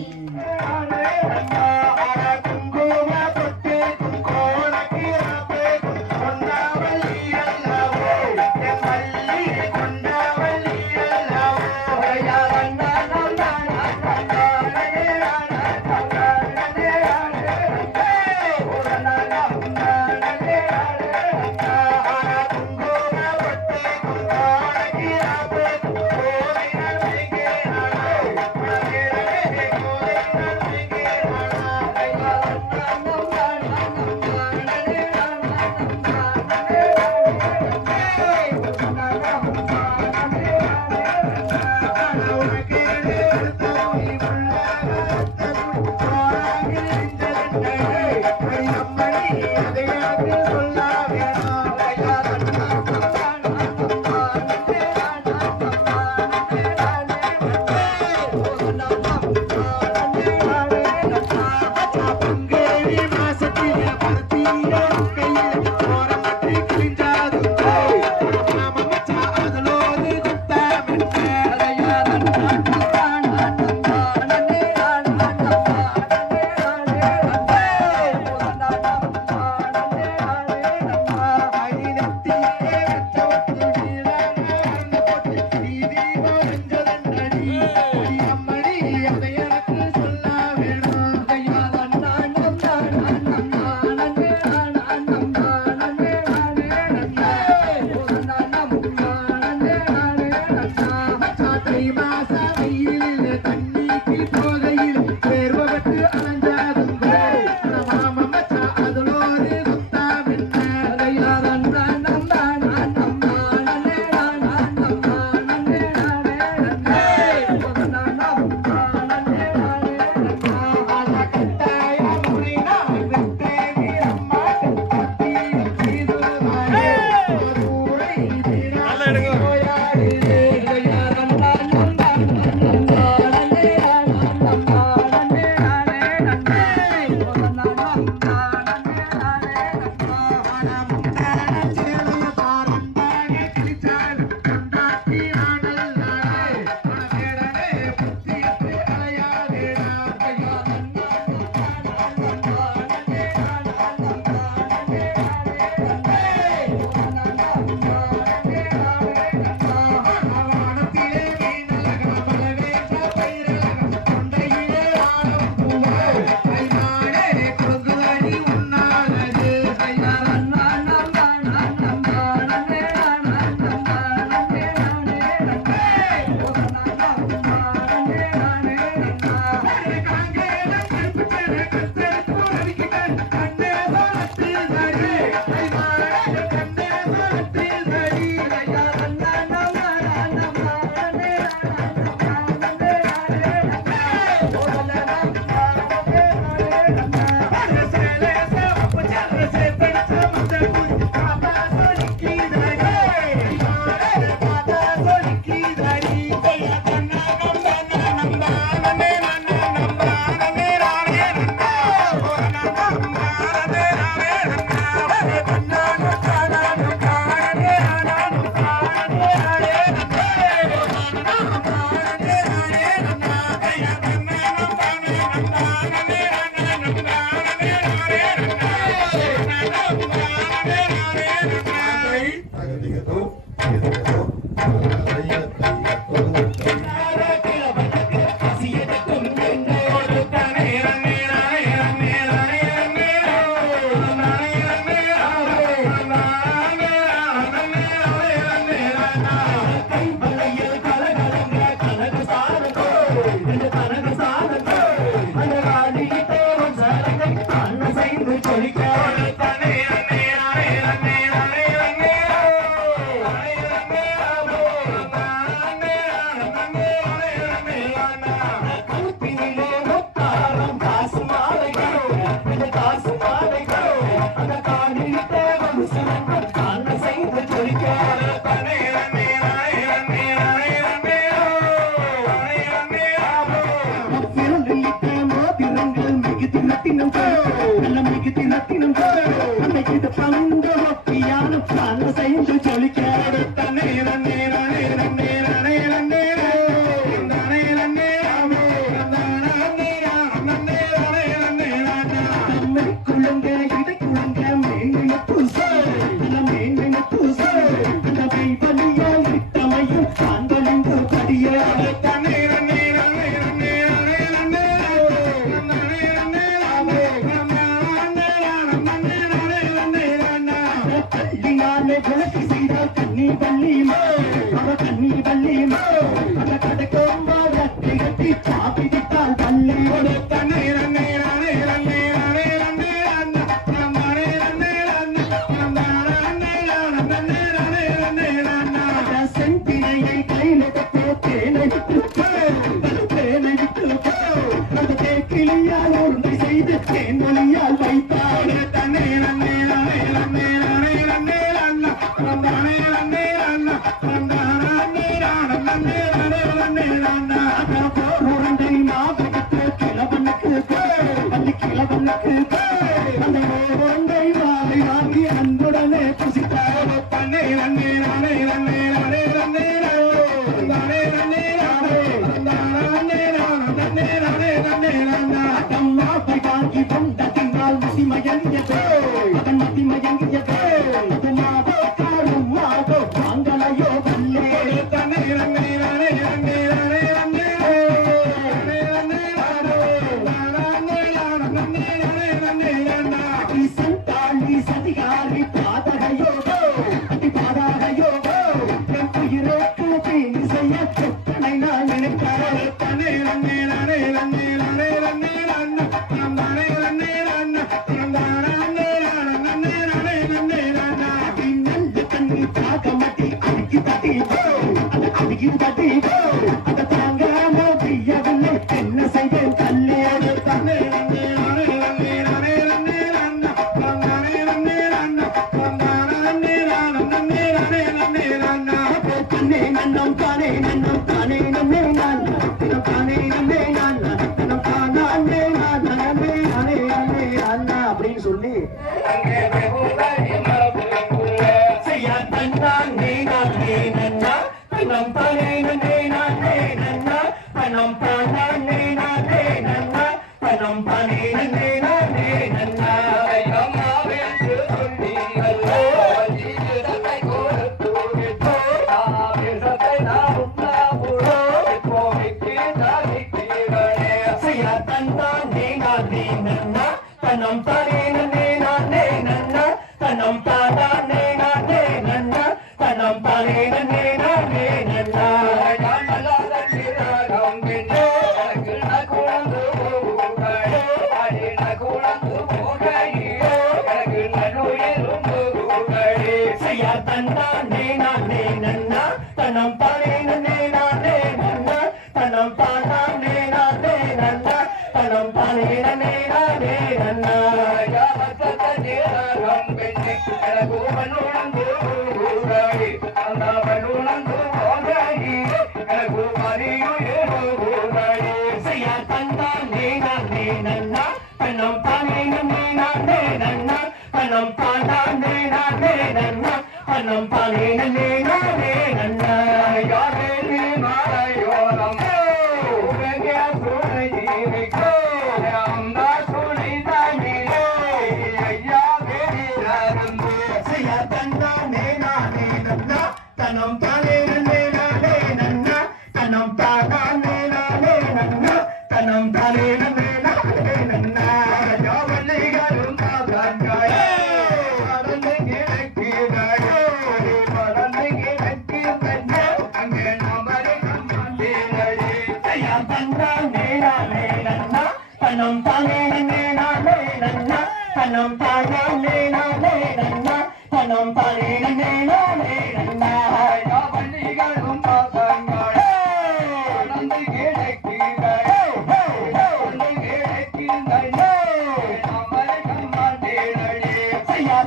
Tanam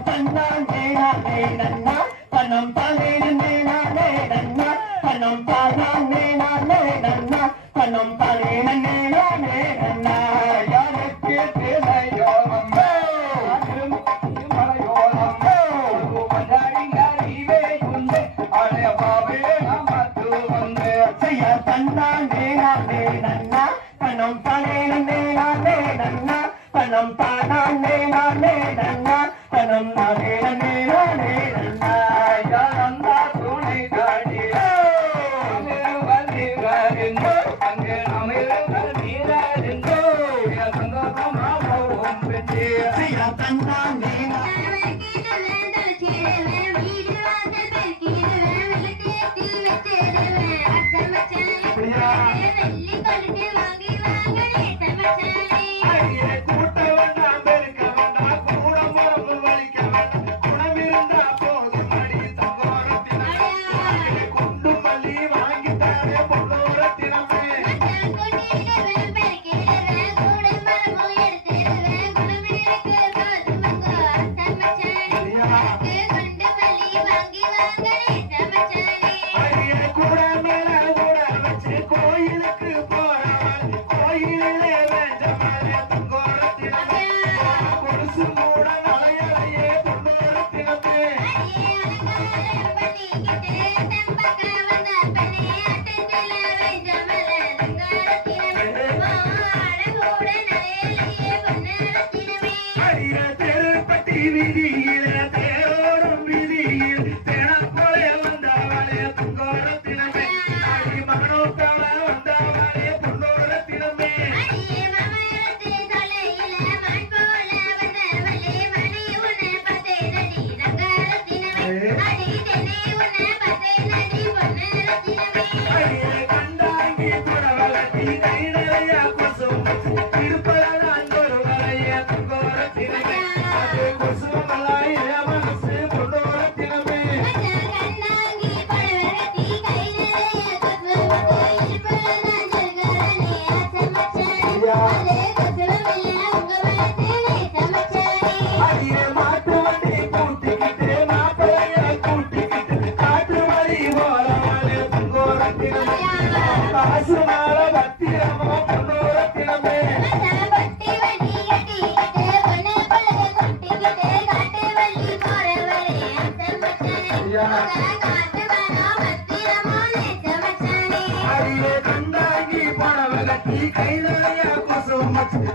தன்னான் நேனானே நன்னா தன்னம் தானே நேனானே நன்னா தன்னம் தானான் நேனானே நன்னா தன்னம் தானே நேனானே நன்னா யாருக்கு தேவையோ அம்மா மலையோ அம்மா மஜாரிங்கறிவே உண்டு அழ பாவே நமக்கு வந்து செய்ய தன்னான் நேனானே நன்னா தன்னம் தானே நேனானே நன்னா தன்னம் தானான் நேனானே நன்னா தன்னம் தானே நேனானே நன்னா யாரந்தா துணை காடியோ வந்து வருங்கோ அங்கே அமிர்த நீராடுங்கோ சந்தோஷமாகவும் பெற்றே செய்ய தன்னான் நேனா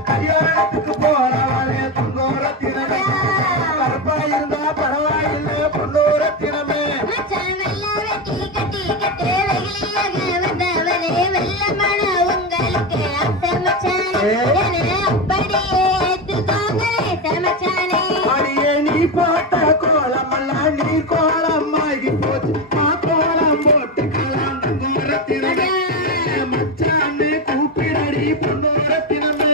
கல்யாணத்துக்கு போறவளே பொன்னோரத்தினமே கருப்பா இருந்தா பரவாயில்ல பொன்னோரத்தினமே அடியே நீ போட்ட கோலமெல்லாம் நீ கோலம் ஆகி போச்சு கோலம் போட்டு கலாண்டோரத்தினமே மச்சான்னு கூப்பிடடி பொன்னோரத்தினமே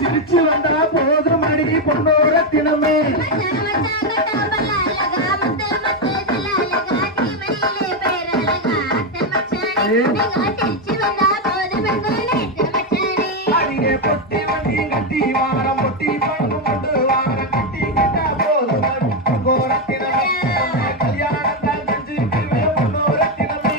சிரிச்சு வந்தா போதும் அடி பொன்னோரத்தினமே அடியே பொட்டி வண்டி கட்டி வாரம் பொட்டி பண்ணு கொண்டு வாரம் கட்டி கிட்டா போதும் பொன்னோரத்தினமே கல்யாணத்தால் செஞ்சுக்குவே பொன்னோரத்தினமே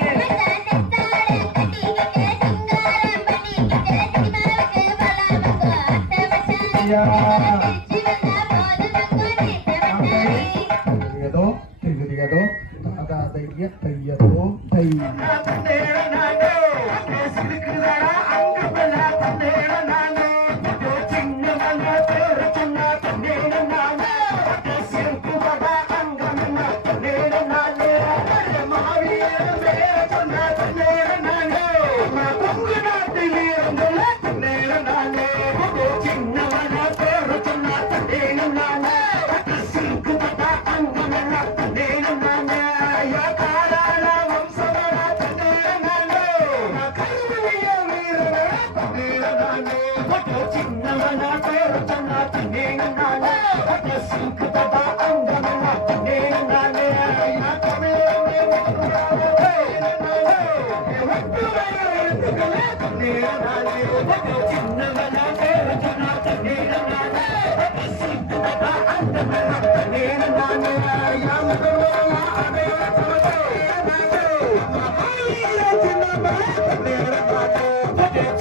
ஏதோ தெரியுதோ தாதாதைய தையதோ தை சின்னவனா பேர சொன்னா தன்னே நானே சிக்குதடா அங்கமெல்லாம் தன்னே நானே நான் தமிழே தன்னே நானே சின்னவன பேர சொன்னா தன்னே நானே சிக்குதடா அங்கமெல்லாம் தன்னே நானே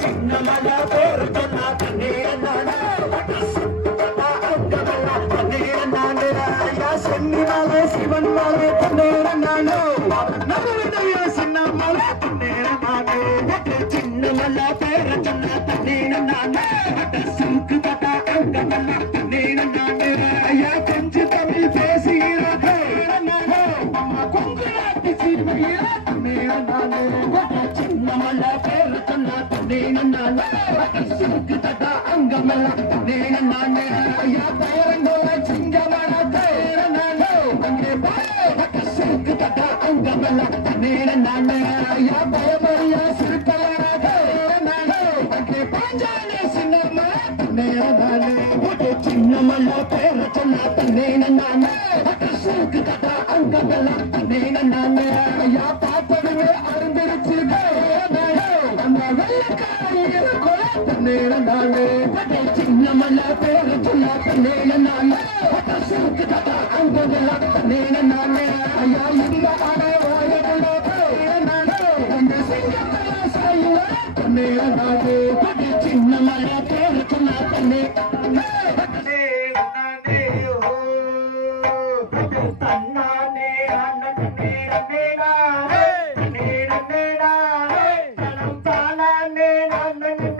சின்னமல பேரு சொன்னா தண்ணீர் நானே சென்னி மலை சிவன் மலை தண்ணீர் நானே சின்ன மலை தண்ணீர் நானே சின்னமல பேரு சொன்னா தண்ணீர் நானே சுக்கு தட்டா அங்கமல்ல தண்ணீர் நானே கொஞ்சு தமிழ் பேசுகிற அம்மா கொங்கு நாட்டு சீமையில தண்ணீர் நானே சின்னமல பேரு சொன்னா தண்ணீர் நானே சுக்கு தட்டா அங்கமல்ல தண்ணீர் நானே பயரங்கோல சிங்கமல தண்ணீர் நானே அங்கே சுக்கு தட்டா அங்கமல்ல தண்ணீர் நானே பயமறியா சிறுத்தலன தண்ணீர் நானே அங்கே பாஞ்சாலே சின்னம்மா தண்ணீர் நானே சின்னமல்ல பேரு சொன்னா தண்ணீர் நானே சுக்கு தட்டா அங்கமல்ல தண்ணீர் நானே பாப்படுவே அருந்திருச்சு அந்த வெள்ளக்காரியில கொலை தண்ணீர் நானே சின்னமல்ல பேரு சொன்னா தண்ணீர் நானே சுக்கு தட்டா அங்கமல்ல தண்ணீர் நானே இந்த அடை வாயமுள்ள தண்ணீர் நானே அந்த சிங்கத்தல சாயுவ தண்ணீர் நானே சின்னமல்ல பேரு சொன்னா தண்ணீர் நானே தன்னானே அண்ணனே நானே தானே அண்ணனே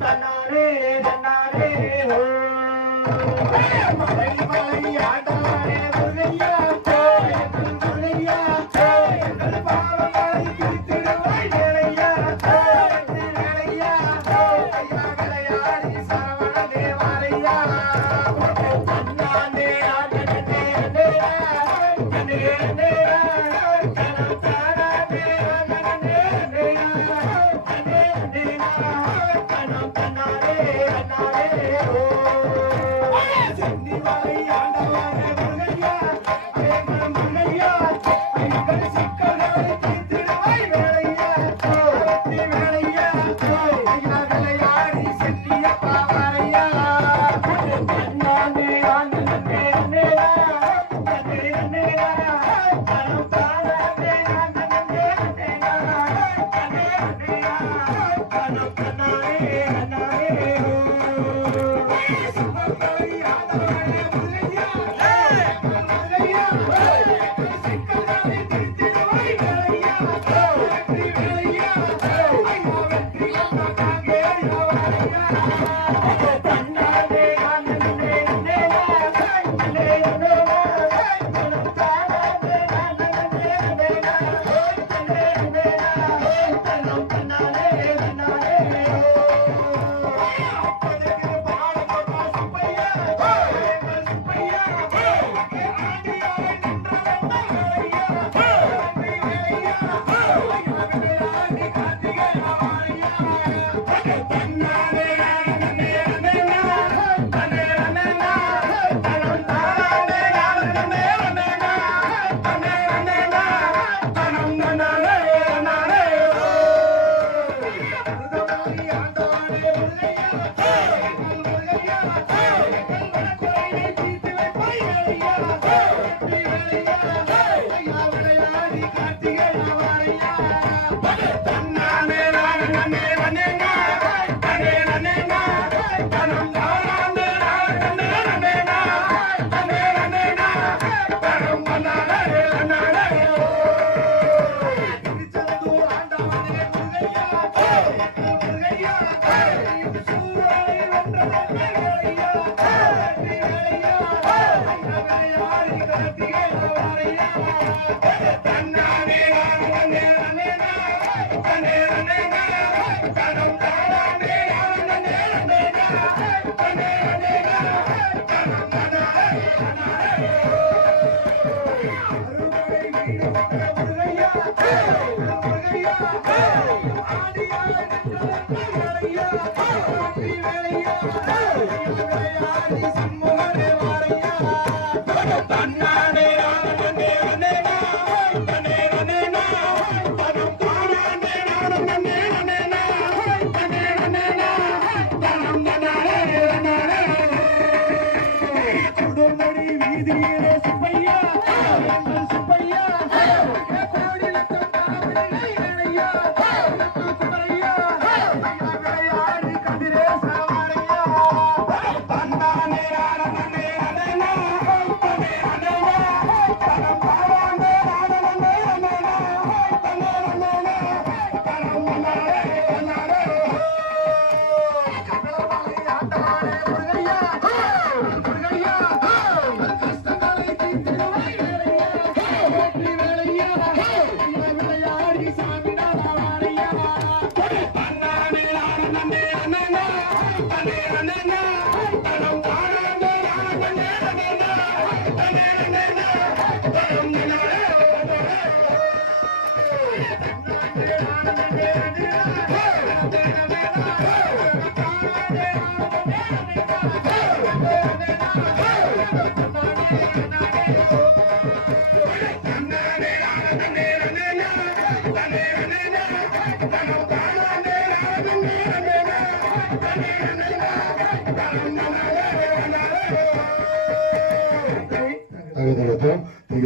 தன்னாரே தன்னாரே மலை மலை ஆடாரே முறையா முறையா எங்கள் பாவமாய் திருவாய் நிறையா நிறையா ஐயா விளையாடி சரவண தேவாரையா தன்னானே அண்ணனே சென்னி மலை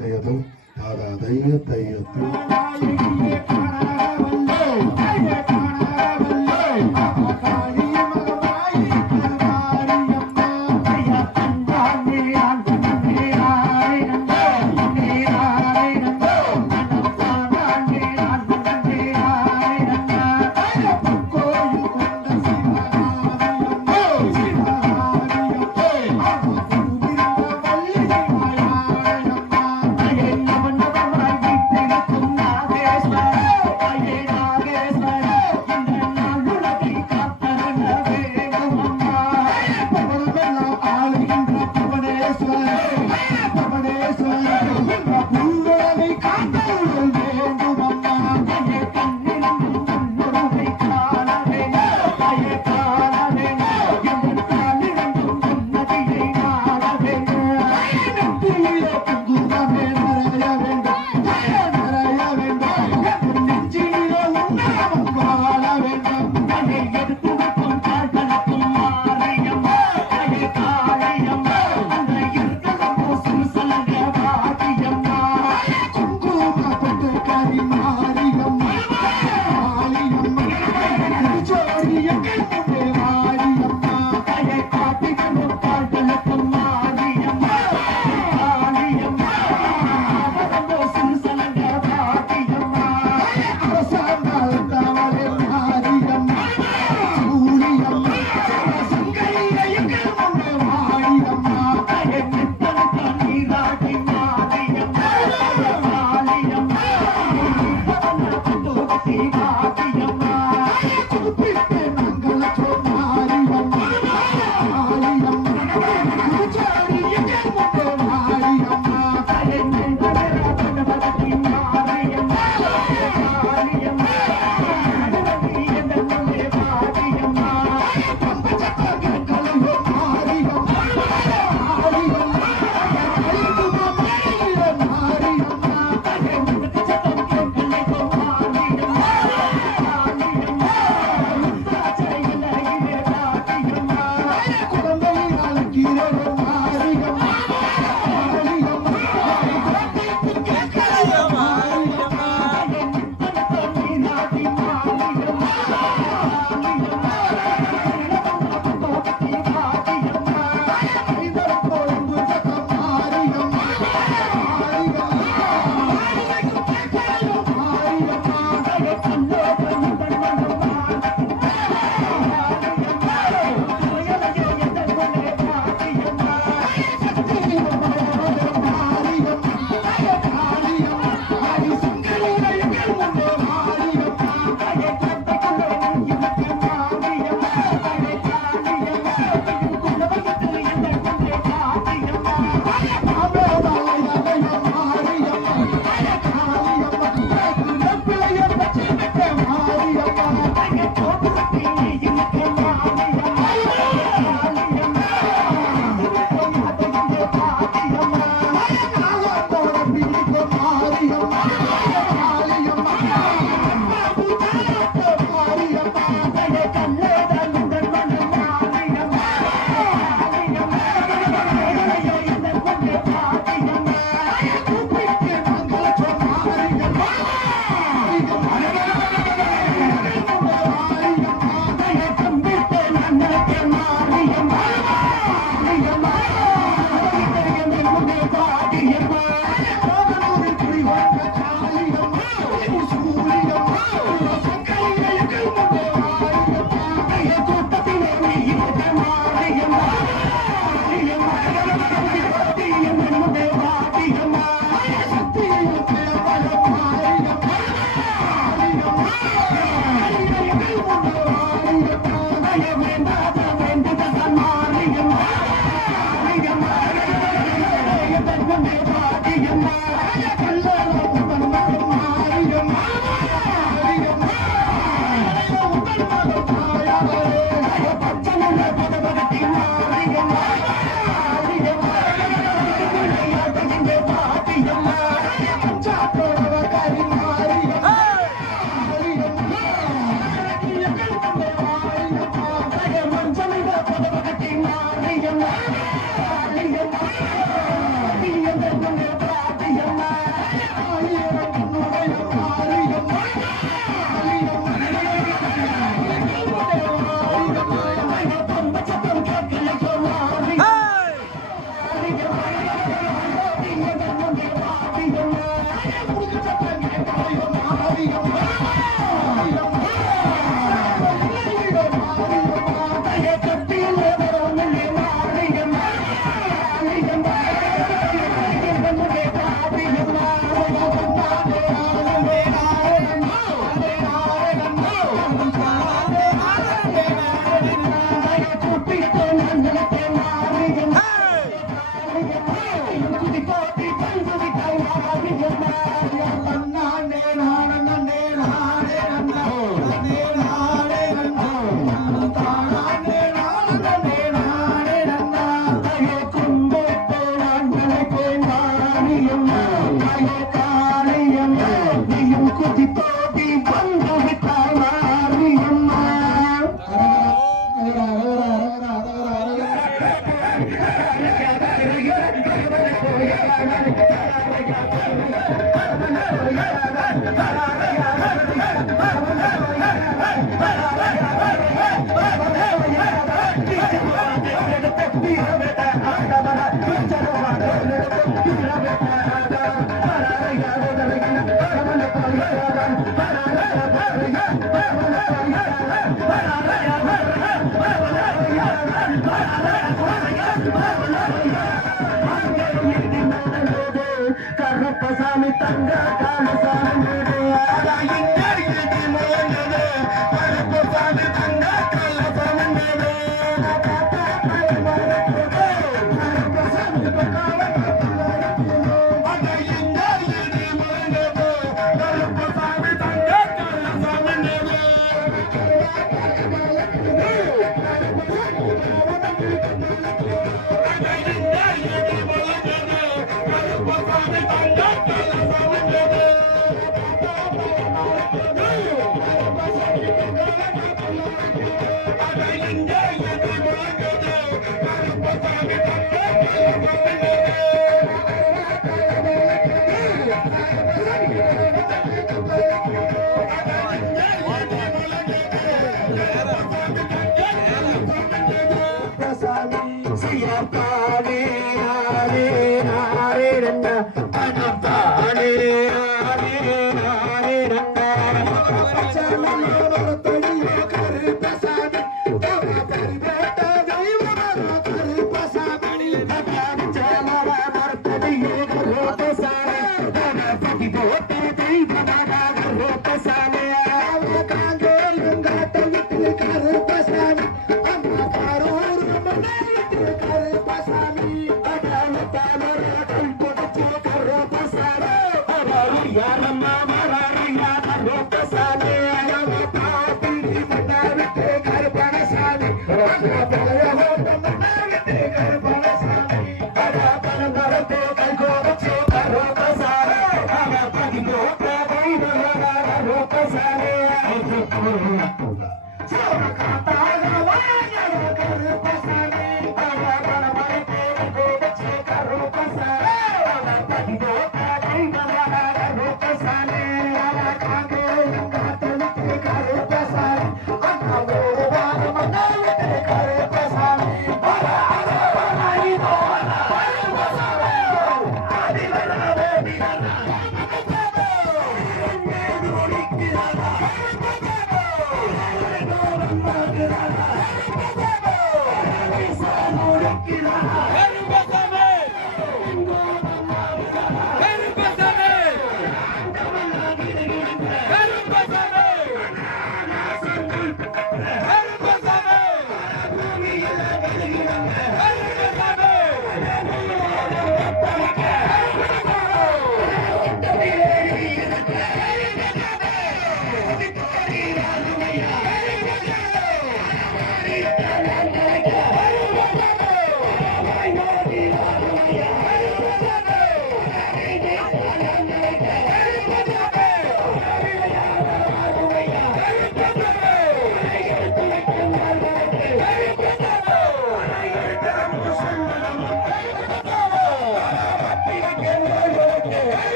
தையத்தும் தாதா தையத்தும் கருப்பசாமி தங்க காலசாமி கருப்பசாமி தங்க காலசாமி கருப்பசாமி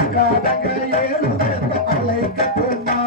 அகாதங்கள் ஏழு அலைக்கட்டுமா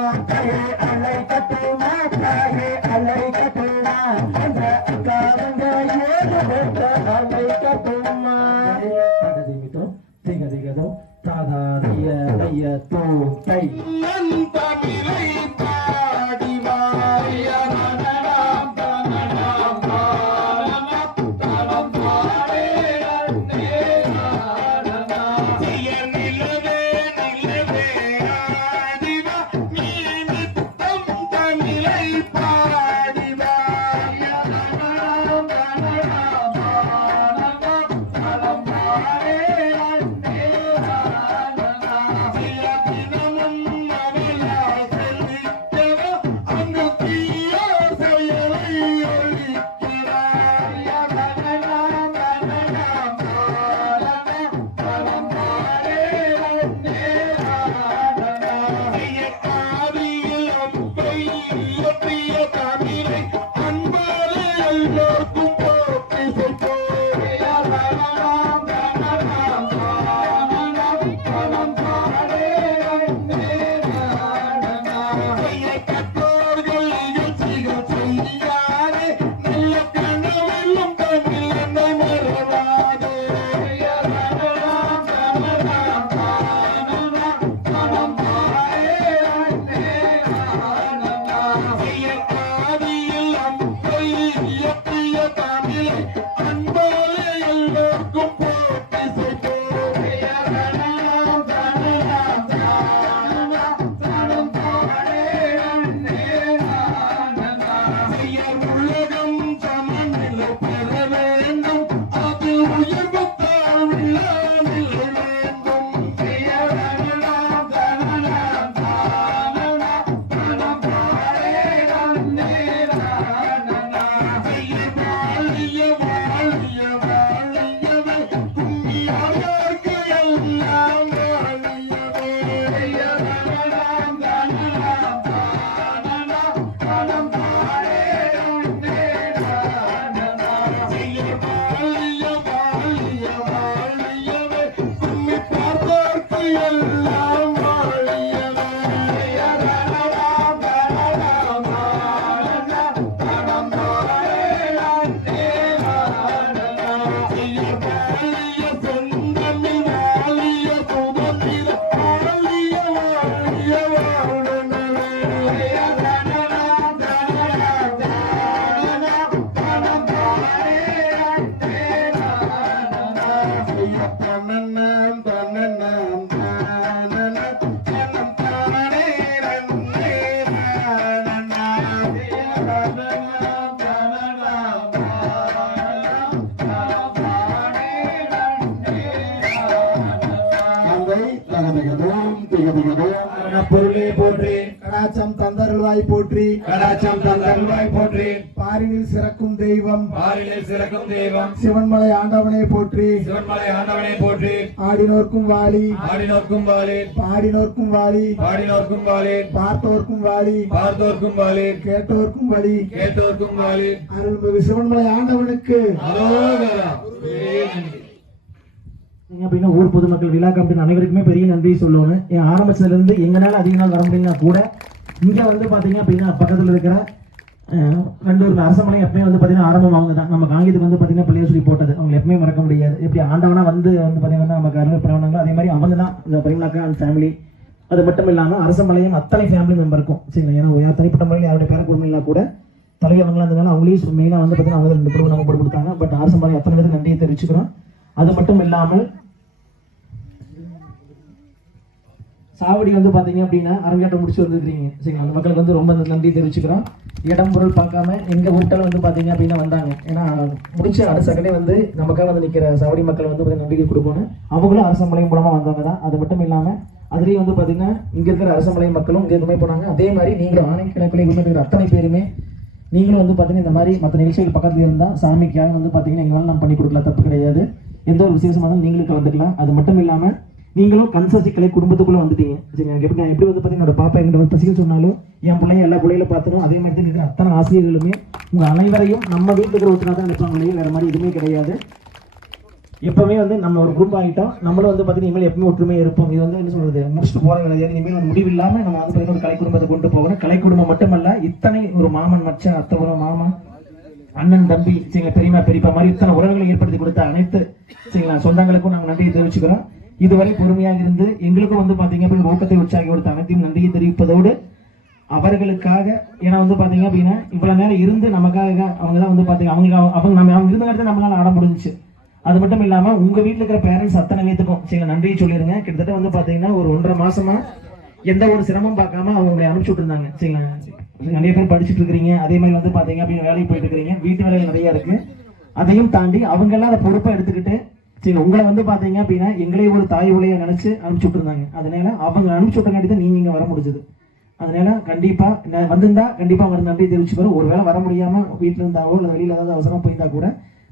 கடாச்சம் தந்தருள்வாய் போற்றி, கடாச்சம் தந்தருள்வாய் போற்றி, பாரினில் சிறக்கும் தெய்வம், பாரிலே சிறக்கும் தெய்வம், சிவன்மலை ஆண்டவனை போற்றி, சிவன்மலை ஆண்டவனை போற்றி, ஆடினோர்க்கும் வாழி, ஆடினோர்க்கும் வாழி, பாடினோர்க்கும் வாழி, பாடினோர்க்கும் வாழி, பார்த்தோர்க்கும் வாழி, பார்த்தோர்க்கும் வாழி, கேட்டோர்க்கும் வழி, கேட்டோர்க்கும் வாழி. அருள்மிகு சிவன்மலை ஆண்டவனுக்கு அரோகரா. அப்படின்னா ஊர் பொதுமக்கள் விழா கமிட்டி அனைவருக்குமே பெரிய நன்றி சொல்லணும். என் ஆரம்பத்துல இருந்து எங்கனால அதிக நாள் வர முடியும்னா கூட இங்க வந்து பாத்தீங்க அப்படின்னா பக்கத்துல இருக்கிற ரெண்டூர் அரசமலை எப்பவுமே வந்து பாத்தீங்கன்னா ஆரம்பம் அவங்க தான். நம்ம காங்கியத்துக்கு வந்து பாத்தீங்கன்னா பிள்ளைய சொல்லி போட்டது அவங்க எப்பவுமே மறக்க முடியாது. எப்படி ஆண்டவனா வந்து பாத்தீங்கன்னா நமக்கு அருமை பிறவனாங்களோ அதே மாதிரி அவங்க தான் இந்த பரிமளாக்கா அந்த ஃபேமிலி. அது மட்டும் இல்லாம அரசமலையும் அத்தனை ஃபேமிலி மெம்பருக்கும் சரிங்களா. ஏன்னா தனிப்பட்ட முறையில் யாருடைய பேர குடும்பம் கூட தலைவங்களா இருந்ததுனால அவங்களையும் மெயினாக வந்து பார்த்தீங்கன்னா அவங்க 2 குடும்பம் நம்ம போட்டு கொடுத்தாங்க. பட் அரசமலை அத்தனை பேருக்கு நன்றியை தெரிவிச்சுக்கிறோம். அது மட்டும் இல்லாமல் சாவடி வந்து பாத்தீங்க அப்படின்னா அரங்கேற்றம் முடிச்சு வந்துருக்கீங்க சரிங்களா. அந்த மக்களுக்கு வந்து ரொம்ப நன்றி தெரிவிச்சுக்கிறோம். இடம் பொருள் பார்க்காம எங்க ஊர்ல வந்து பாத்தீங்க அப்படின்னா வந்தாங்க. ஏன்னா முடிச்ச அடுத்த செகண்டே வந்து நமக்காக வந்து நிக்கிற சாவடி மக்கள் வந்து நம்பிக்கை கொடுக்கணும். அவங்களும் அரசமலை மூலமா வந்தவங்க தான். அது மட்டும் இல்லாம அதுலயும் வந்து பாத்தீங்கன்னா இங்க இருக்கிற அரசமலை மக்களும் இங்க இருக்குமே போனாங்க. அதே மாதிரி நீங்களும் ஆணைக்கிழப்பிலை இருக்கிற அத்தனை பேருமே நீங்களும் வந்து பாத்தீங்கன்னா இந்த மாதிரி மற்ற நிகழ்ச்சிகள் பக்கத்துல இருந்தா சாமிக்காக வந்து பாத்தீங்கன்னா எங்களால் நம்ம பண்ணி கொடுக்கலாம், தப்பு கிடையாது. எந்த ஒரு விசேஷமா இருந்தாலும் நீங்களும் கலந்துக்கலாம். அது மட்டும் இல்லாம நீங்களும் கன்சர்சி கலை குடும்பத்துக்குள்ள வந்துட்டீங்க சரி. எனக்கு எப்படி நான் எப்படி வந்து பாத்தீங்கன்னா பாப்பா எங்கிட்ட வந்து பசிகள் சொன்னாலும் என் பிள்ளைங்க எல்லா பிள்ளைகளை பார்த்துடும். அதே மாதிரி தான் இருக்கிற அத்தனை ஆசிரியர்களுமே உங்க அனைவரையும் நம்ம வீட்டுக்கு இருக்கிற ஒருத்தனா தான் நினைப்பாங்களே, வேற மாதிரி எதுவுமே கிடையாது. எப்பவுமே வந்து நம்ம ஒரு குரூப் ஆகிட்டோம். நம்மளும் வந்து பாத்தீங்கன்னா இனிமேல் எப்பவுமே ஒற்றுமையாக இருப்போம். இது வந்து என்ன சொல்றது முடிச்சுட்டு போற கிடையாது. இனிமேல் ஒரு முடிவு இல்லாம நம்ம வந்து பாத்தீங்கன்னா ஒரு கலை குடும்பத்தை கொண்டு போகணும். கலை குடும்பம் மட்டுமல்ல இத்தனை ஒரு மாமன் மச்சான் அத்தை மாமன் அண்ணன் தம்பி சரிங்களா பெரியமா பெரியப்பா மாதிரி இத்தனை உறவுகளை ஏற்படுத்தி கொடுத்த அனைத்து சரிங்களா சொந்தங்களுக்கும் நாங்கள் நன்றியை தெரிவிச்சுக்கிறோம். இதுவரை பொறுமையாக இருந்து எங்களுக்கும் வந்து பாத்தீங்க அப்படின்னா ஊக்கத்தை உற்சாகி கொடுத்த அனைத்தையும் நன்றியை தெரிவிப்பதோடு அவர்களுக்காக ஏன்னா வந்து பாத்தீங்க அப்படின்னா இவ்வளவு நேரம் இருந்து நமக்காக அவங்க தான் வந்து பாத்தீங்க அவங்க இருந்த நேரத்தை நம்மளால ஆட முடிஞ்சிச்சு. அது மட்டும் இல்லாம உங்க வீட்டுல இருக்கிற பேரண்ட்ஸ் அத்தனை பேத்துக்கும் சரிங்களா நன்றியை சொல்லிருங்க. கிட்டத்தட்ட வந்து பாத்தீங்கன்னா ஒரு 1.5 மாசமா எந்த ஒரு சிரமம் பார்க்காம அவங்களை அனுப்பிச்சு விட்டுருந்தாங்க சரிங்களா. நிறைய பேர் படிச்சுட்டு இருக்கிறீங்க. அதே மாதிரி வந்து பாத்தீங்க அப்படின்னு வேலைக்கு போயிட்டு இருக்கிறீங்க. வீட்டு வேலைகள் நிறைய இருக்கு. அதையும் தாண்டி அவங்க எல்லாம் அதை பொறுப்பை எடுத்துக்கிட்டு சரி உங்களை வந்து பாத்தீங்க அப்படின்னா எங்களையும் ஒரு தாய் உலைய நினைச்சு அனுப்பிச்சு விட்டுருந்தாங்க. அதனால அவங்க அனுப்பிச்சு விட்டங்காட்டி தான் நீங்க வர முடிஞ்சது. அதனால கண்டிப்பா வந்திருந்தா கண்டிப்பா அவர் நன்றி தெரிவிச்சுக்கிறோம். ஒருவேளை வர முடியாம வீட்டுல இருந்தாவோ இல்லை வெளியில ஏதாவது அவசரம் போயிருந்தா கூட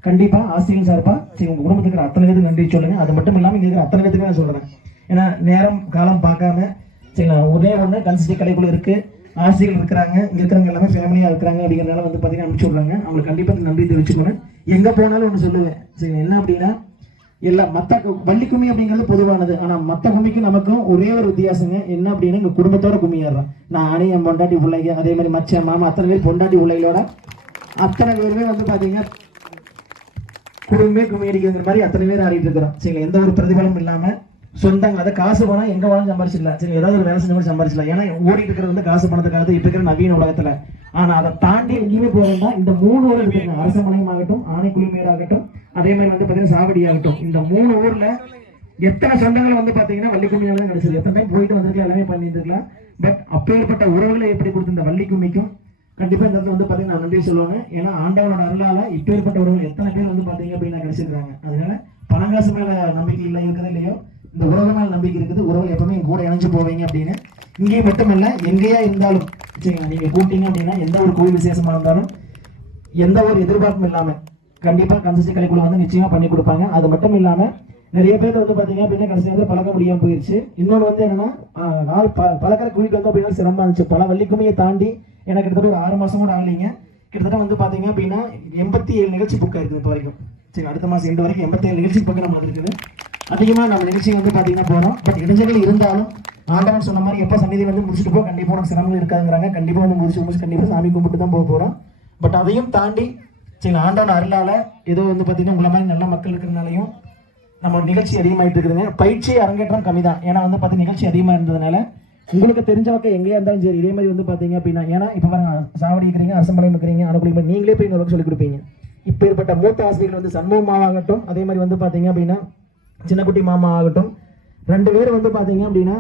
கண்டிப்பா ஆசிரியர் சார்பா சரி உங்க குடும்பத்துக்கு அத்தனை பேருக்கு நன்றி சொல்லுங்க. அது மட்டும் இல்லாம இங்க இருக்கிற அத்தனை பேருக்கு நான் சொல்றேன். ஏன்னா நேரம் காலம் பார்க்காம சரிங்களா ஒரே ஒண்ணு கன்சிஸ்டி கலைக்குள்ள இருக்கு, ஆசிரியர்கள் இருக்கிறாங்க, இங்க இருக்கிறவங்க எல்லாமே ஃபேமிலியா இருக்கிறாங்க அப்படிங்கிறனால வந்து பாத்தீங்கன்னா அனுப்பிச்சு விடுறாங்க. அவங்களுக்கு கண்டிப்பா நன்றி தெரிவிச்சுக்கணும். எங்க போனாலும் ஒண்ணு சொல்லுவேன் சரி என்ன அப்படின்னா எல்லா மத்த வள்ளி கும்மி அப்படிங்கிறது பொதுவானது. ஆனா மத்த கும்மிக்கும் நமக்கும் ஒரே ஒரு வித்தியாசங்க என்ன அப்படின்னா எங்க குடும்பத்தோட கும்மி ஏறுறோம். நான் என் பொண்டாட்டி பிள்ளைங்க அதே மாதிரி மச்சான் மாமா அத்தனை பேர் பொண்டாட்டி பிள்ளைகளோட அத்தனை பேருமே வந்து பாத்தீங்கன்னா குடும்பமே கும்மி அடிக்கிற மாதிரி அத்தனை பேர் ஆடிட்டு இருக்கிறோம் சரிங்களா. எந்த ஒரு பிரதிபலமும் இல்லாம சொந்தங்கள் அதை காசு போனா எங்க வேணாலும் சம்பாரிச்சிடலாம் சரி. ஏதாவது ஒரு வேலை செஞ்ச மாதிரி சம்பாரிச்சிடலாம். ஏன்னா ஓடிட்டு இருக்கிறது வந்து காசு பணத்துக்காக இப்ப இருக்கிற நவீன உலகத்துல. ஆனா அதை தாண்டி எங்கேயுமே போறதுன்னா இந்த 3 ஊர் இருக்கு. அரசமலையும் ஆகட்டும், ஆனைக்குளிமேடு ஆகட்டும், அதே மாதிரி வந்து பாத்தீங்கன்னா சாவடி ஆகட்டும். இந்த 3 ஊர்ல எத்தனை சொந்தங்கள் வந்து பாத்தீங்கன்னா வள்ளி கும்மியால தான் கிடைச்சது. எத்தனை டைம் போயிட்டு வந்திருக்கலாம், எல்லாமே பண்ணியிருந்துருக்கலாம். பட் அப்பேற்பட்ட உறவுகளை எப்படி கொடுத்த இந்த வள்ளி கும்மிக்கும் கண்டிப்பா இந்த இடத்துல வந்து பாத்தீங்கன்னா நன்றி சொல்லுவாங்க. ஏன்னா ஆண்டவனோட அருளால இப்பேற்பட்ட உறவுகள் எத்தனை பேர் வந்து பாத்தீங்க அப்படின்னா கிடைச்சிருக்காங்க. அதனால பணங்காசு மேல நம்பிக்கை இல்லை இருக்கிறது இல்லையோ இந்த உறவு மேல நம்பிக்கை இருக்குது. உறவு எப்பவுமே கூட இணைஞ்சு போவீங்க அப்படின்னு இங்கே மட்டுமல்ல எங்கேயா இருந்தாலும் சரிங்களா நீங்க கூப்பிட்டீங்க அப்படின்னா எந்த ஒரு கோவில் விசேஷமா இருந்தாலும் எந்த ஒரு எதிர்பார்ப்பும் இல்லாம கண்டிப்பா கன்சிஸ்டி கலைக்குள்ள வந்து நிச்சயமா பண்ணி கொடுப்பாங்க. அது மட்டும் இல்லாம நிறைய பேர் வந்து பாத்தீங்க அப்படின்னா கடைசி நேரத்தில் பழக்க முடியாம போயிருச்சு. இன்னொன்று வந்து என்னன்னா பழக்கிற கூட்டிட்டு வந்தோம் அப்படின்னா சிரமமா இருந்துச்சு. பல வள்ளிக்குமையை தாண்டி எனக்கு கிட்டத்தட்ட ஒரு 6 மாசம் கூட ஆகலைங்க. கிட்டத்தட்ட வந்து பாத்தீங்க அப்படின்னா 87 நிகழ்ச்சி புக் ஆயிருக்கு இப்போ வரைக்கும் சரி. அடுத்த மாசம் 2 வரைக்கும் 87 நிகழ்ச்சி பக்கம் நம்ம இருக்குது. அதிகமா நம்ம நிகழ்ச்சி வந்து பாத்தீங்கன்னா போறோம். பட் இடைஞ்சல்கள் இருந்தாலும் ஆண்டவன் சொன்ன மாதிரி எப்ப சன்னிதி வந்து முடிச்சுட்டு போ கண்டிப்பா உனக்கு சிரமங்கள் இருக்காதுங்கிறாங்க. கண்டிப்பா வந்து முடிச்சு கண்டிப்பா சாமி கும்பிட்டு தான் போக போறோம். பட் அதையும் தாண்டி சரி ஆண்டவன் அருளால ஏதோ வந்து பாத்தீங்கன்னா உங்களை மாதிரி நல்ல மக்கள் இருக்கிறதுனாலையும் நம்ம நிகழ்ச்சி அதிகமாயிட்டு இருக்குதுங்க. பயிற்சி அரங்கேற்றம் கம்மி தான். ஏன்னா வந்து பாத்தீங்கன்னா நிகழ்ச்சி அதிகமா இருந்ததுனால உங்களுக்கு தெரிஞ்ச பக்கம் எங்கேயா இருந்தாலும் சரி இதே மாதிரி வந்து பாத்தீங்க அப்படின்னா ஏன்னா இப்ப பாருங்க சாவடி இருக்கிறீங்க, அரசமலை இருக்கிறீங்க, அனுக்குளிங்க நீங்களே போய் இந்த சொல்லி கொடுப்பீங்க. இப்ப ஏற்பட்ட மூத்த ஆசிரியர்கள் வந்து சண்முக மாவாகட்டும், அதே மாதிரி வந்து பாத்தீங்க அப்படின்னா சின்னக்குட்டி மாமா ஆகட்டும், 2 பேர் வந்து பாத்தீங்க அப்படின்னா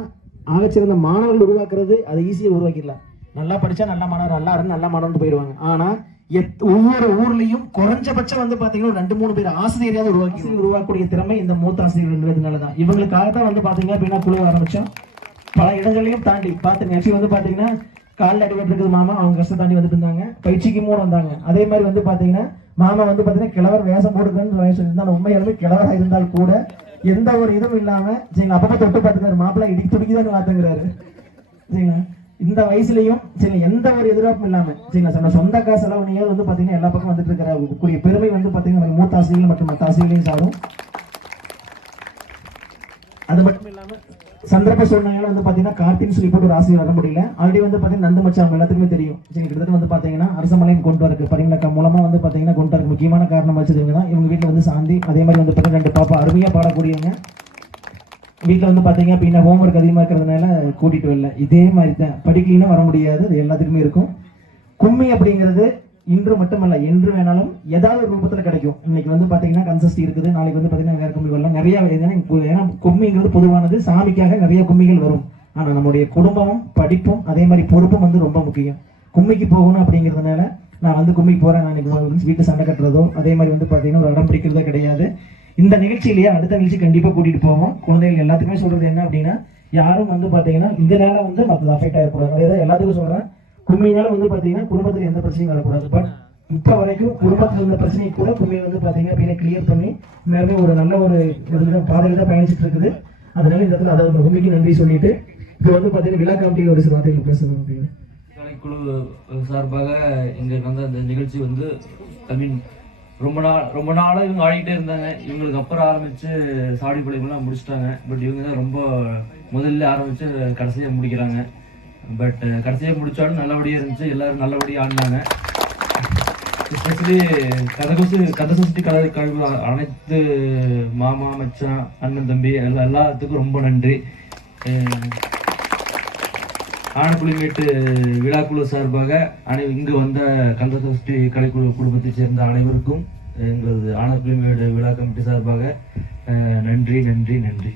ஆகச்சிறந்த மாணவர்கள் உருவாக்குறது அதை ஈஸியா உருவாக்கிடலாம். நல்லா படிச்சா நல்ல மாணவர் நல்ல மாணவன் போயிடுவாங்க. ஆனா ஒவ்வொரு ஊர்லயும் குறைஞ்சபட்சம் வந்து பாத்தீங்கன்னா 2-3 பேர் ஆசிரியராக உருவாக்கக்கூடிய திறமை இந்த மூத்த ஆசிரியர்கள்ன்றதுனாலதான். இவங்களுக்காக தான் வந்து பாத்தீங்க அப்படின்னா குழு ஆரம்பிச்சோம். பல இடங்களையும் தாண்டி பார்த்து ஆக்சுவலி வந்து பாத்தீங்கன்னா காலில் அடிபட்டு இருக்குது மாமா, அவங்க கஷ்டம் தாண்டி வந்துட்டு இருந்தாங்க, பயிற்சிக்கு மூணு வந்தாங்க. அதே மாதிரி வந்து பாத்தீங்கன்னா மாமா வந்து பாத்தீங்கன்னா கிழவர் வேஷம் போடுதுன்னு வயசு இருந்தாலும் உண்மையாலுமே கிழவராக இருந்தால் கூட எந்த ஒரு இதுவும் இல்லாம சரிங்களா அப்பப்போ தொட்டு பார்த்துக்காரு, மாப்பிள்ளை இடிக்கு துடிக்குதான்னு வாத்துங்கிறாரு சரிங்களா. இந்த வயசுலயும் சரி எந்த ஒரு எதிர்பார்ப்பும் இல்லாம சரிங்களா சொந்த காசு செலவுனையாவது வந்து பாத்தீங்கன்னா எல்லா பக்கம் வந்துட்டு இருக்கிற கூடிய பெருமை வந்து பாத்தீங்கன்னா மூத்த ஆசிரியர்கள் மற்றும் மற்ற ஆசிரியர்களையும் சாரும். அது மட்டும் இல்லாம சந்தர்ப்ப சூழ்நிலையில வந்து பாத்தீங்கன்னா கார்த்தின்னு சொல்லி போட்டு ஒரு ஆசிரியர் வர முடியல. ஆல்ரெடி வந்து பாத்தீங்கன்னா நந்து மச்சான் அவங்க எல்லாத்துக்குமே தெரியும் சரி. கிட்டத்தட்ட வந்து பாத்தீங்கன்னா அரசமலையும் கொண்டு வரக்கு பரிமளக்கா மூலமா வந்து பாத்தீங்கன்னா கொண்டு வரக்கு முக்கியமான காரணம் வச்சதுங்க தான். இவங்க வீட்டுல வந்து சாந்தி, அதே மாதிரி வந்து பாத்தீங்கன்னா 2 பாப்பா அருமையா பாடக்கூடியவங்க. வீட்டுல வந்து பாத்தீங்க அப்படின்னா ஹோம்ஒர்க் அதிகமா இருக்கிறதுனால கூட்டிட்டு வரல. இதே மாதிரி தான் படிக்கலின்னா வர முடியாது, அது எல்லாத்துக்குமே இருக்கும். கும்மி அப்படிங்கிறது இன்று மட்டுமல்ல என்று வேணாலும் ஏதாவது ஒரு ரூபத்துல கிடைக்கும். இன்னைக்கு வந்து பாத்தீங்கன்னா கன்சஸ்டி இருக்குது, நாளைக்கு வந்து பாத்தீங்கன்னா வேற கும்மி வரலாம், நிறைய ஏன்னா கும்மிங்கிறது பொதுவானது, சாமிக்காக நிறைய கும்மிகள் வரும். ஆனா நம்முடைய குடும்பமும் படிப்பும் அதே மாதிரி பொறுப்பும் வந்து ரொம்ப முக்கியம். கும்மிக்கு போகணும் அப்படிங்கிறதுனால நான் வந்து கும்மிக்கு போறேன், நான் வீட்டு சண்டை கட்டுறதோ அதே மாதிரி வந்து பாத்தீங்கன்னா ஒரு இடம் பிடிக்கிறதோ கிடையாது. இந்த நிகழ்ச்சியிலேயே அடுத்த நிகழ்ச்சி கண்டிப்பா கூட்டிட்டு போவோம். குழந்தைகள் எல்லாத்துக்குமே சொல்றது என்ன அப்படின்னா யாரும் வந்து பாத்தீங்கன்னா இதனால வந்து மற்றது அஃபெக்ட் ஆகக்கூடாது. அதேதான் எல்லாத்துக்கும் சொல்றேன், கும்மினால வந்து பாத்தீங்கன்னா குடும்பத்துல எந்த பிரச்சனையும் வரக்கூடாது. பட் இப்ப வரைக்கும் குடும்பத்துல இருந்த பிரச்சனையை கூட கும்மி வந்து பாத்தீங்கன்னா அப்படின்னா கிளியர் பண்ணி மேலுமே ஒரு நல்ல ஒரு பாதையில தான் பயணிச்சுட்டு இருக்குது. அதனால இந்த இடத்துல அதை கும்மிக்கு நன்றி சொல்லிட்டு இப்போ வந்து பாத்தீங்கன்னா விழா கமிட்டியில் ஒரு சில வார்த்தைகள் பேசணும் அப்படின்னு கலைக்குழு சார்பாக எங்களுக்கு வந்து அந்த நிகழ்ச்சி வந்து ரொம்ப நாளாக இவங்க ஆடிக்கிட்டே இருந்தாங்க. இவங்களுக்கு அப்புறம் ஆரம்பிச்சு சாடி படைப்புலாம் முடிச்சிட்டாங்க. பட் இவங்க தான் ரொம்ப முதல்ல ஆரம்பிச்சு கடைசியாக முடிக்கிறாங்க. பட் கடைசியாக முடிச்சாலும் நல்லபடியாக இருந்துச்சு, எல்லாரும் நல்லபடியாக ஆடினாங்க. எஸ்பெஷலி கதை சஷ்டி கழிவு அனைத்து மாமா மச்சான் அண்ணன் தம்பி எல்லாத்துக்கும் ரொம்ப நன்றி. ஆனக்குளிமேட்டு விழாக்குழு சார்பாக இங்கு வந்த கந்த சஷ்டி கலைக்குழு குடும்பத்தைச் சேர்ந்த அனைவருக்கும் எங்களது ஆனக்குளிமேடு விழா கமிட்டி சார்பாக நன்றி நன்றி நன்றி.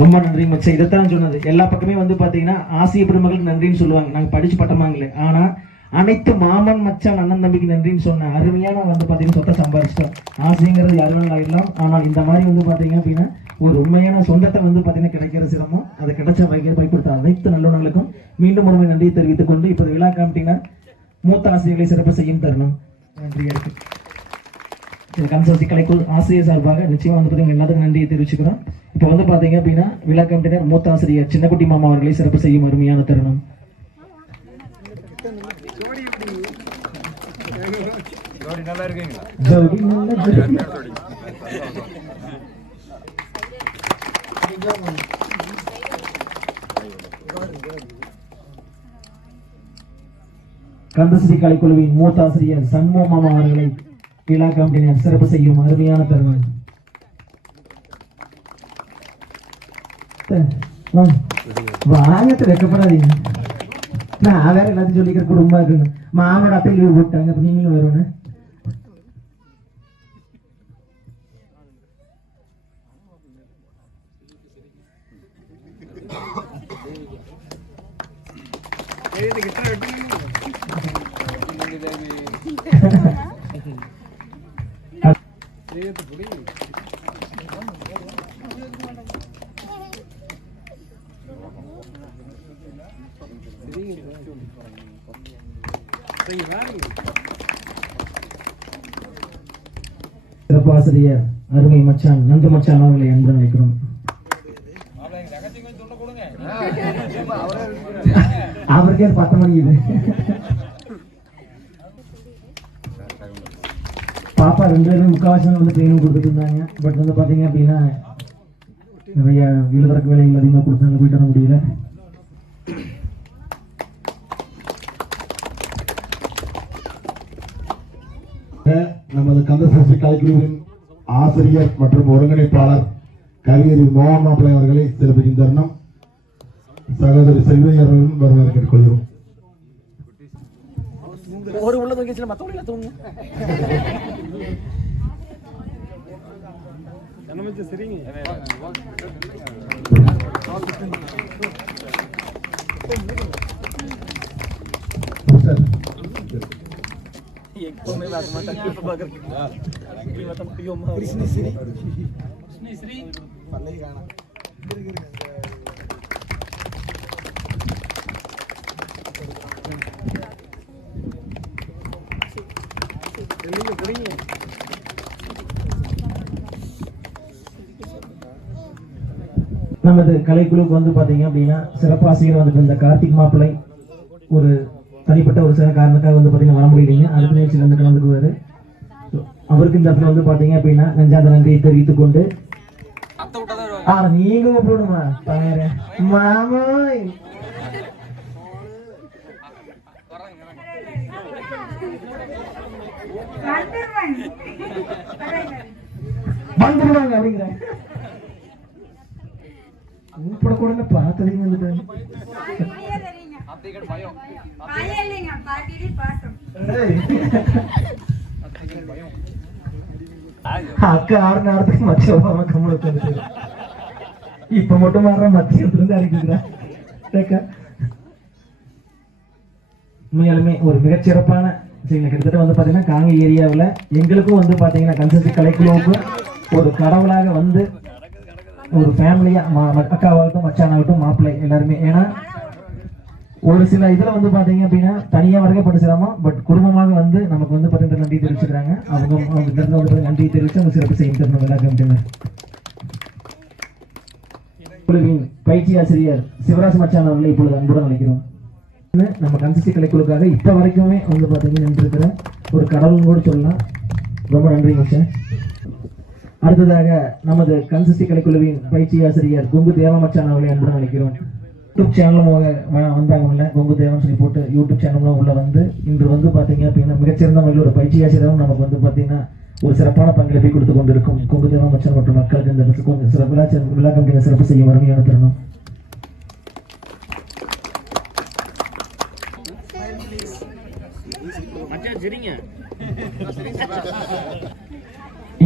ரொம்ப நன்றி மச்சான். இதைத்தான் சொன்னது, எல்லா பக்கமே வந்து பாத்தீங்கன்னா ஆசிய பெருமகளுக்கு நன்றின்னு சொல்லுவாங்க, நாங்க படிச்சு பட்டமாங்களே. ஆனா அனைத்து மாமன் மச்சான் அண்ணன் தம்பிக்கு நன்றின்னு சொன்ன அருமையான வந்து பாத்தீங்கன்னா சொத்தை சம்பாதிச்சிட்டோம். ஆசைங்கிறது யாரு வேணாலும் ஆகிடலாம், ஆனால் இந்த மாதிரி வந்து பாத்தீங்க அப்படின்னா ஒரு உண்மையான சொந்தத்தை வந்து பாத்தீங்கன்னா கிடைக்கிற சிரமம். அதை கிடைச்ச வகையில் பயன்படுத்த அனைத்து நல்லவர்களுக்கும் மீண்டும் ஒரு நன்றியை தெரிவித்துக் கொண்டு இப்போது விழா கமிட்டியினர் மூத்த ஆசிரியர்களை சிறப்பு செய்யும் தருணம். நன்றியா இருக்கு. கன்சல்சி கலைக்குழு ஆசிரியர் சார்பாக நிச்சயமா வந்து பாத்தீங்கன்னா எல்லாத்துக்கும் நன்றியை தெரிவிச்சுக்கிறோம். இப்போ வந்து பாத்தீங்க அப்படின்னா விழா கமிட்டியினர் மூத்த ஆசிரியர் சின்னக்குட்டி மாமா அவர்களை சிறப்பு செய்யும் அருமையான தருணம். கந்தஸ்ரீ கலைக்குழுவின் மூத்த ஆசிரியர் சண்முக மாமா அவர்களை விழா கமிட்டியினர் சிறப்பு செய்யும் அருமையான தருணம். வாங்கத்தை வைக்கப்படாதீங்க, நான் வேற எல்லாத்தையும் சொல்லிக்கிற குடும்பமா இருக்குங்க. மாமோட அத்தை லீவ் போட்டாங்க, அப்ப நீங்களும் வருவேன். சிறப்பு ஆசிரியர் அருமை மச்சான் நந்து மச்சான் அவர்களை அன்புடன் வைக்கிறோம். அவருக்கே 10 மணி இது. பாப்பா 2 பேரும் முக்கால்வாசி வந்து ட்ரெயினிங் கொடுத்துட்டு இருந்தாங்க. பட் வந்து பாத்தீங்க அப்படின்னா நிறைய வீடுதற்கு வேலைகள் அதிகமாக கொடுத்தாங்க, போயிட்டு வர முடியல. நமது கந்தசஷ்டி கலைக்குழுவின் ஆசிரியர் மற்றும் ஒருங்கிணைப்பாளர் கவியரி மோகன் மாப்பிள்ளை அவர்களை சிறப்பிக்கும் தருணம். சகோதரி செல்வையர்களும் வருவதை கேட்டுக்கொள்கிறோம். ஒரு உள்ள தூங்கிச்சு மத்தவங்கள தூங்க கண்ணமச்சு சரிங்க. எப்பவுமே வாங்க மாட்டாங்க பாக்குறீங்க. இப்படி மட்டும் பியோமா கிருஷ்ண ஸ்ரீ பல்லை காணோம். நமது கலைக்குழுக்கு வந்து பாத்தீங்க அப்படின்னா சிறப்பாசிரியர் வந்துட்டு இந்த கார்த்திக் மாப்பிள்ளை ஒரு தனிப்பட்ட ஒரு சில காரணத்துக்காக வந்து பாத்தீங்கன்னா வர முடியலைங்க. அடுத்த நிகழ்ச்சியில் வந்து கலந்துக்குவாரு. அவருக்கு இந்த இடத்துல வந்து பாத்தீங்க அப்படின்னா நெஞ்சாத நன்றியை தெரிவித்துக் கொண்டு நீங்க கூப்பிடுமா மாமோய் வந்துடுவாங்க அப்படிங்கிற கூப்பிட கூட பார்த்ததையும் வந்துட்டு அக்கா 6 நேரத்துக்கு மத்திய கம்முனுக்கு வந்துட்டு இப்ப மட்டும் மாற மத்தியத்துல இருந்து அனுப்பிக்கிறேன். உண்மையாலுமே ஒரு மிகச்சிறப்பான கிட்டத்தட்ட வந்து பாத்தீங்கன்னா காங்கி ஏரியாவில் எங்களுக்கும் வந்து பாத்தீங்கன்னா கன்சல்டி கலைக்குழுவுக்கும் ஒரு கடவுளாக வந்து ஒரு ஃபேமிலியா அக்காவாகட்டும் மச்சானாகட்டும் மாப்பிள்ளை எல்லாருமே. ஏன்னா ஒரு சில இதுல வந்து பாத்தீங்க அப்படின்னா தனியா வரைக்கப்பட்ட சிரமம், பட் குடும்பமாக வந்து நமக்கு வந்து பாத்தீங்கன்னா நன்றி தெரிவிச்சுக்கிறாங்க. அவங்க வந்து நன்றி தெரிவித்து அவங்க சிறப்பு செய்யும் தரணும் எல்லாருக்கும். குழுவின் பயிற்சி ஆசிரியர் சிவராஜ் மச்சான் அவர்களை இப்பொழுது அன்புடன் அழைக்கிறோம். நம்ம கன்சிஸ்டி கலைக்குழுக்காக இப்ப வரைக்குமே வந்து பாத்தீங்கன்னா நின்றுருக்கிற ஒரு கடவுள்னு கூட சொல்லலாம். ரொம்ப நன்றி சார். அடுத்ததாக நமது கன்சிஸ்டி கலைக்குழுவின் பயிற்சி ஆசிரியர் கொங்கு தேவா மச்சான் அவர்களை அன்புடன் அழைக்கிறோம். யூடியூப் சேனலும் வந்தாங்க உள்ள கொங்கு தேவம் சொல்லி போட்டு யூடியூப் சேனலும் உள்ள வந்து இன்று வந்து பாத்தீங்க அப்படின்னா மிகச்சிறந்த முறையில் ஒரு பயிற்சி ஆசிரியரும் நமக்கு வந்து பாத்தீங்கன்னா ஒரு சிறப்பான பங்களிப்பை கொடுத்து கொண்டிருக்கும் கொங்கு தேவா மச்சான் மற்றும் மக்களுக்கு இந்த விழா கமிட்டியை சிறப்பு செய்யும் அருமையான தருணம்.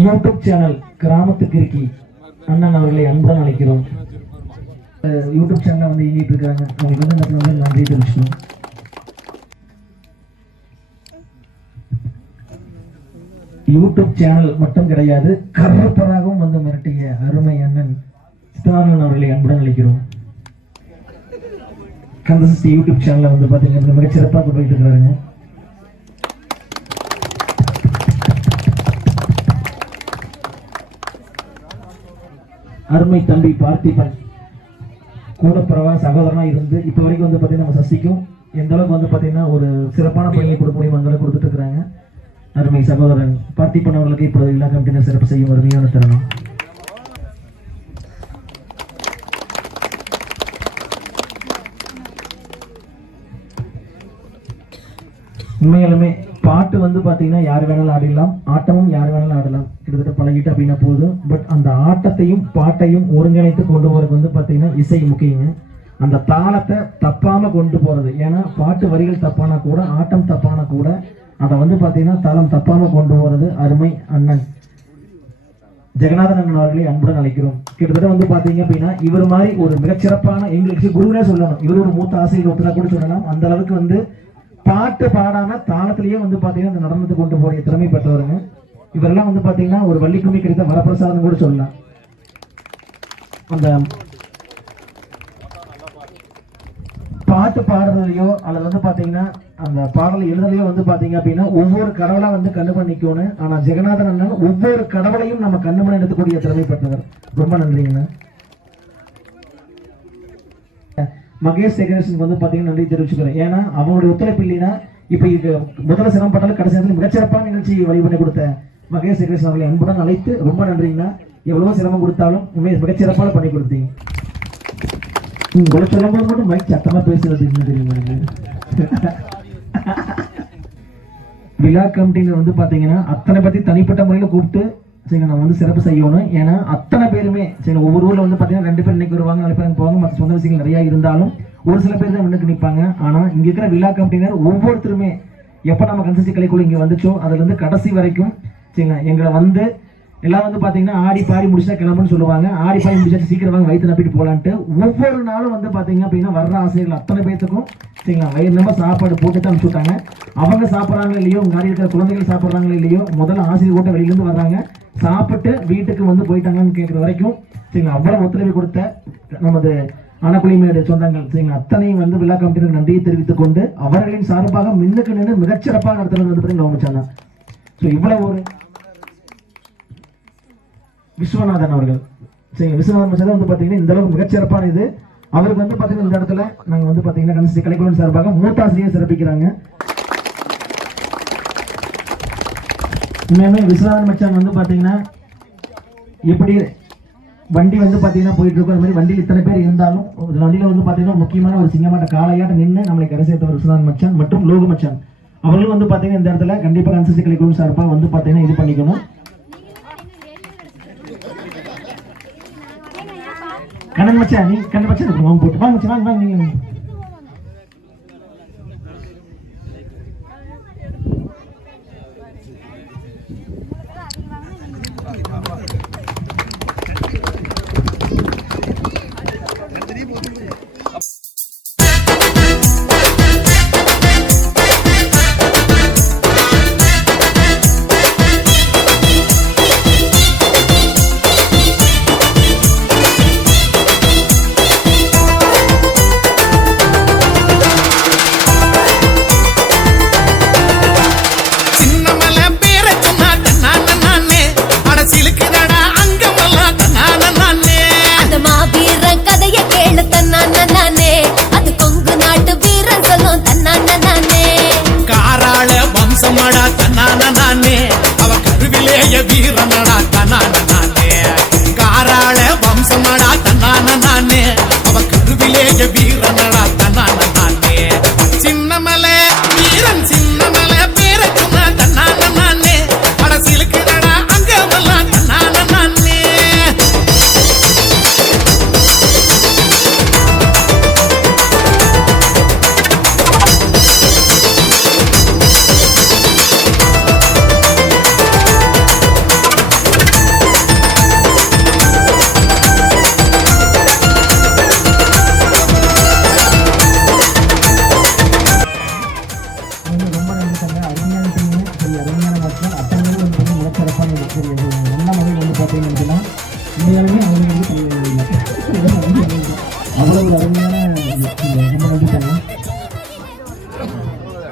யூடியூப் சேனல் கிராமத்துக்கு இருக்கி அண்ணன் அவர்களை அன்புடன் அழைக்கிறோம். யூடியூப் சேனல் வந்து இயங்கிட்டு இருக்காங்க. அவங்களுக்கு வந்து நன்றி தெரிவிச்சோம். யூடியூப் சேனல் மட்டும் கிடையாது, கருப்பராகவும் வந்து மிரட்டிய அருமை அண்ணன் சித்தானந்தன் அவர்களை அன்புடன் அழைக்கிறோம். கந்தசஷ்டி யூடியூப் சேனலை வந்து பாத்தீங்கன்னா மிக சிறப்பாக கொண்டு போயிட்டு இருக்கிறாங்க. அருமை தம்பி பார்த்திபன் கூடப்பரவா சகோதரனா இருந்து இப்ப வரைக்கும் வந்து பாத்தீங்கன்னா நம்ம சசிக்கும் எந்த அளவுக்கு வந்து பாத்தீங்கன்னா ஒரு சிறப்பான பணியை கொடுக்க முடியும் அந்த அளவுக்கு கொடுத்துட்டு இருக்கிறாங்க. அருமை சகோதரன் பார்த்திபன் அவர்களுக்கு இப்பொழுது விழா கமிட்டியினர் சிறப்பு செய்யும் அருமையான தருணம். உண்மையாலுமே பாட்டு வந்து பாத்தீங்கன்னா யார் வேணாலும் ஆடிடலாம், ஆட்டமும் யார் வேணாலும் ஆடலாம். கிட்டத்தட்ட பழகிட்டு அப்படின்னா போதும். பட் அந்த ஆட்டத்தையும் பாட்டையும் ஒருங்கிணைத்து கொண்டு போறது வந்து பாத்தீங்கன்னா இசை முக்கியங்க. அந்த தாளத்தை தப்பாம கொண்டு போறது. ஏன்னா பாட்டு வரிகள் தப்பானா கூட ஆட்டம் தப்பானா கூட அதை வந்து பாத்தீங்கன்னா தாளம் தப்பாம கொண்டு போறது அருமை அண்ணன் ஜெகநாதன் அண்ணன் அவர்களை அன்புடன் அழைக்கிறோம். கிட்டத்தட்ட வந்து பாத்தீங்க அப்படின்னா இவர் மாதிரி ஒரு மிகச்சிறப்பான எங்களுக்கு குருவே சொல்லணும். இவர் ஒரு மூத்த ஆசிரியர் ஒருத்தரா கூட சொல்லலாம். அந்த அளவுக்கு வந்து பாட்டு பாடாம தாளத்திலேயே வந்து பாத்தீங்கன்னா அந்த நடனத்தை கொண்டு போற திறமை பெற்றவருங்க. இவரெல்லாம் வந்து பாத்தீங்கன்னா ஒரு வள்ளிக்கும்மி கிடைத்த வரப்பிரசாதம் கூட சொல்லலாம். அந்த பாட்டு பாடுறதுலயோ அல்லது வந்து பாத்தீங்கன்னா அந்த பாடலை எழுதலையோ வந்து பாத்தீங்க அப்படின்னா ஒவ்வொரு கடவுளா வந்து கண்ணு பண்ணிக்கணும். ஆனா ஜெகநாதன் அண்ணன் ஒவ்வொரு கடவுளையும் நம்ம கண்ணு பண்ணி எடுத்துக்கூடிய திறமை பெற்றவர். ரொம்ப நன்றிங்கண்ணா. மகேஷ் டெக்கரேஷனுக்கு வந்து பாத்தீங்கன்னா நன்றி தெரிவிச்சுக்கிறேன். ஏன்னா அவங்களுடைய ஒத்துழைப்பு இல்லைன்னா இப்ப இது முதல்ல சிரமப்பட்டாலும் கடைசி நேரத்தில் மிகச்சிறப்பான நிகழ்ச்சி வழி பண்ணி கொடுத்த மகேஷ் டெக்கரேஷன் அவர்களை அன்புடன் அழைத்து ரொம்ப நன்றிங்கண்ணா. எவ்வளவோ சிரமம் கொடுத்தாலும் உண்மையை மிகச்சிறப்பான பண்ணி கொடுத்தீங்க. உங்களை சொல்லும் போது மட்டும் மைக் சத்தமா பேசுறது தெரியுமா? விழா கமிட்டியினர் வந்து பாத்தீங்கன்னா அத்தனை பத்தி தனிப்பட்ட முறையில கூப்பிட்டு சரிங்க நம்ம வந்து சிறப்பு செய்யணும். ஏன்னா அத்தனை பேருமே சரி ஒவ்வொரு ஊர்ல வந்து பாத்தீங்கன்னா 2 பேர் இன்னைக்கு வருவாங்க, 4 பேர் போவாங்க, மற்ற சொந்த விஷயங்கள் நிறைய இருந்தாலும் ஒரு சில பேர் தான் முன்னுக்கு நிற்பாங்க. ஆனா இங்க இருக்கிற விழா கமிட்டியினர் ஒவ்வொருத்தருமே எப்ப நம்ம கன்சல்டி கலைக்குழு இங்க வந்துச்சோ அதுல இருந்து கடைசி வரைக்கும் சரிங்களா எங்களை வந்து எல்லாம் வந்து பாத்தீங்கன்னா ஆடி பாடி முடிச்சா கிளம்புன்னு சொல்லுவாங்க. ஆடி பாடி முடிச்சாச்சு சீக்கிரம் வாங்க வயிற்று நப்பிட்டு போலான்ட்டு ஒவ்வொரு நாளும் வந்து பாத்தீங்க அப்படின்னா வர்ற ஆசிரியர்கள் அத்தனை பேத்துக்கும் சரிங்களா வயிறு நம்ம சாப்பாடு போட்டு தான் அனுப்பிச்சுட்டாங்க. அவங்க சாப்பிட்றாங்களோ இல்லையோ உங்க இருக்கிற குழந்தைகள் சாப்பிட்றாங்களோ இல்லையோ முதல்ல ஆசிரியர் கூட்ட வெளியிலிருந்து வர்றாங்க, சாப்பிட்டு வீட்டுக்கு வந்து போயிட்டாங்கன்னு கேட்குற வரைக்கும் சரிங்களா அவ்வளவு ஒத்துழைப்பு கொடுத்த நமது அணக்குழிமேடு சொந்தங்கள் சரிங்களா அத்தனையும் வந்து விழா கமிட்டிக்கு நன்றியை தெரிவித்துக் கொண்டு அவர்களின் சார்பாக மின்னுக்கு நின்று மிகச்சிறப்பாக நடத்துறது வந்து பார்த்தீங்கன்னா ஸோ இவ்வளவு ஒரு விஸ்வநாதன் அவர்கள், சரி, விஸ்வநாதன் மச்சான் வந்து பாத்தீங்கன்னா இந்த அளவுக்கு மிகச்சிறப்பான இது. அவருக்கு வந்து பாத்தீங்கன்னா இந்த இடத்துல நாங்க வந்து பாத்தீங்கன்னா கன்சிஸ்டி கலைக்குழு சார்பாக மூத்தாசிரியை சிறப்பிக்கிறாங்க. உண்மையுமே விஸ்வநாதன் மச்சான் வந்து பாத்தீங்கன்னா எப்படி வண்டி வந்து பாத்தீங்கன்னா போயிட்டு இருக்கும், அது மாதிரி வண்டியில் இத்தனை பேர் இருந்தாலும் வண்டியில வந்து பாத்தீங்கன்னா முக்கியமான ஒரு சிங்கமாட்ட காலையாட்ட நின்று நம்மளை கரை சேர்த்தவர் விஸ்வநாதன் மச்சான் மற்றும் லோகு மச்சான் அவர்களும் வந்து பாத்தீங்கன்னா இந்த இடத்துல கண்டிப்பா கன்சிஸ்டி கலைக்குழு சார்பாக வந்து பாத்தீங்கன்னா இது பண்ணிக்கணும். கண்ணன் மச்சான், நீ கண்ணன் மச்சான் வாங்க போட்டு வாங்க மச்சான், வாங்க வாங்க நீங்க. அவ்வளவு அருமையான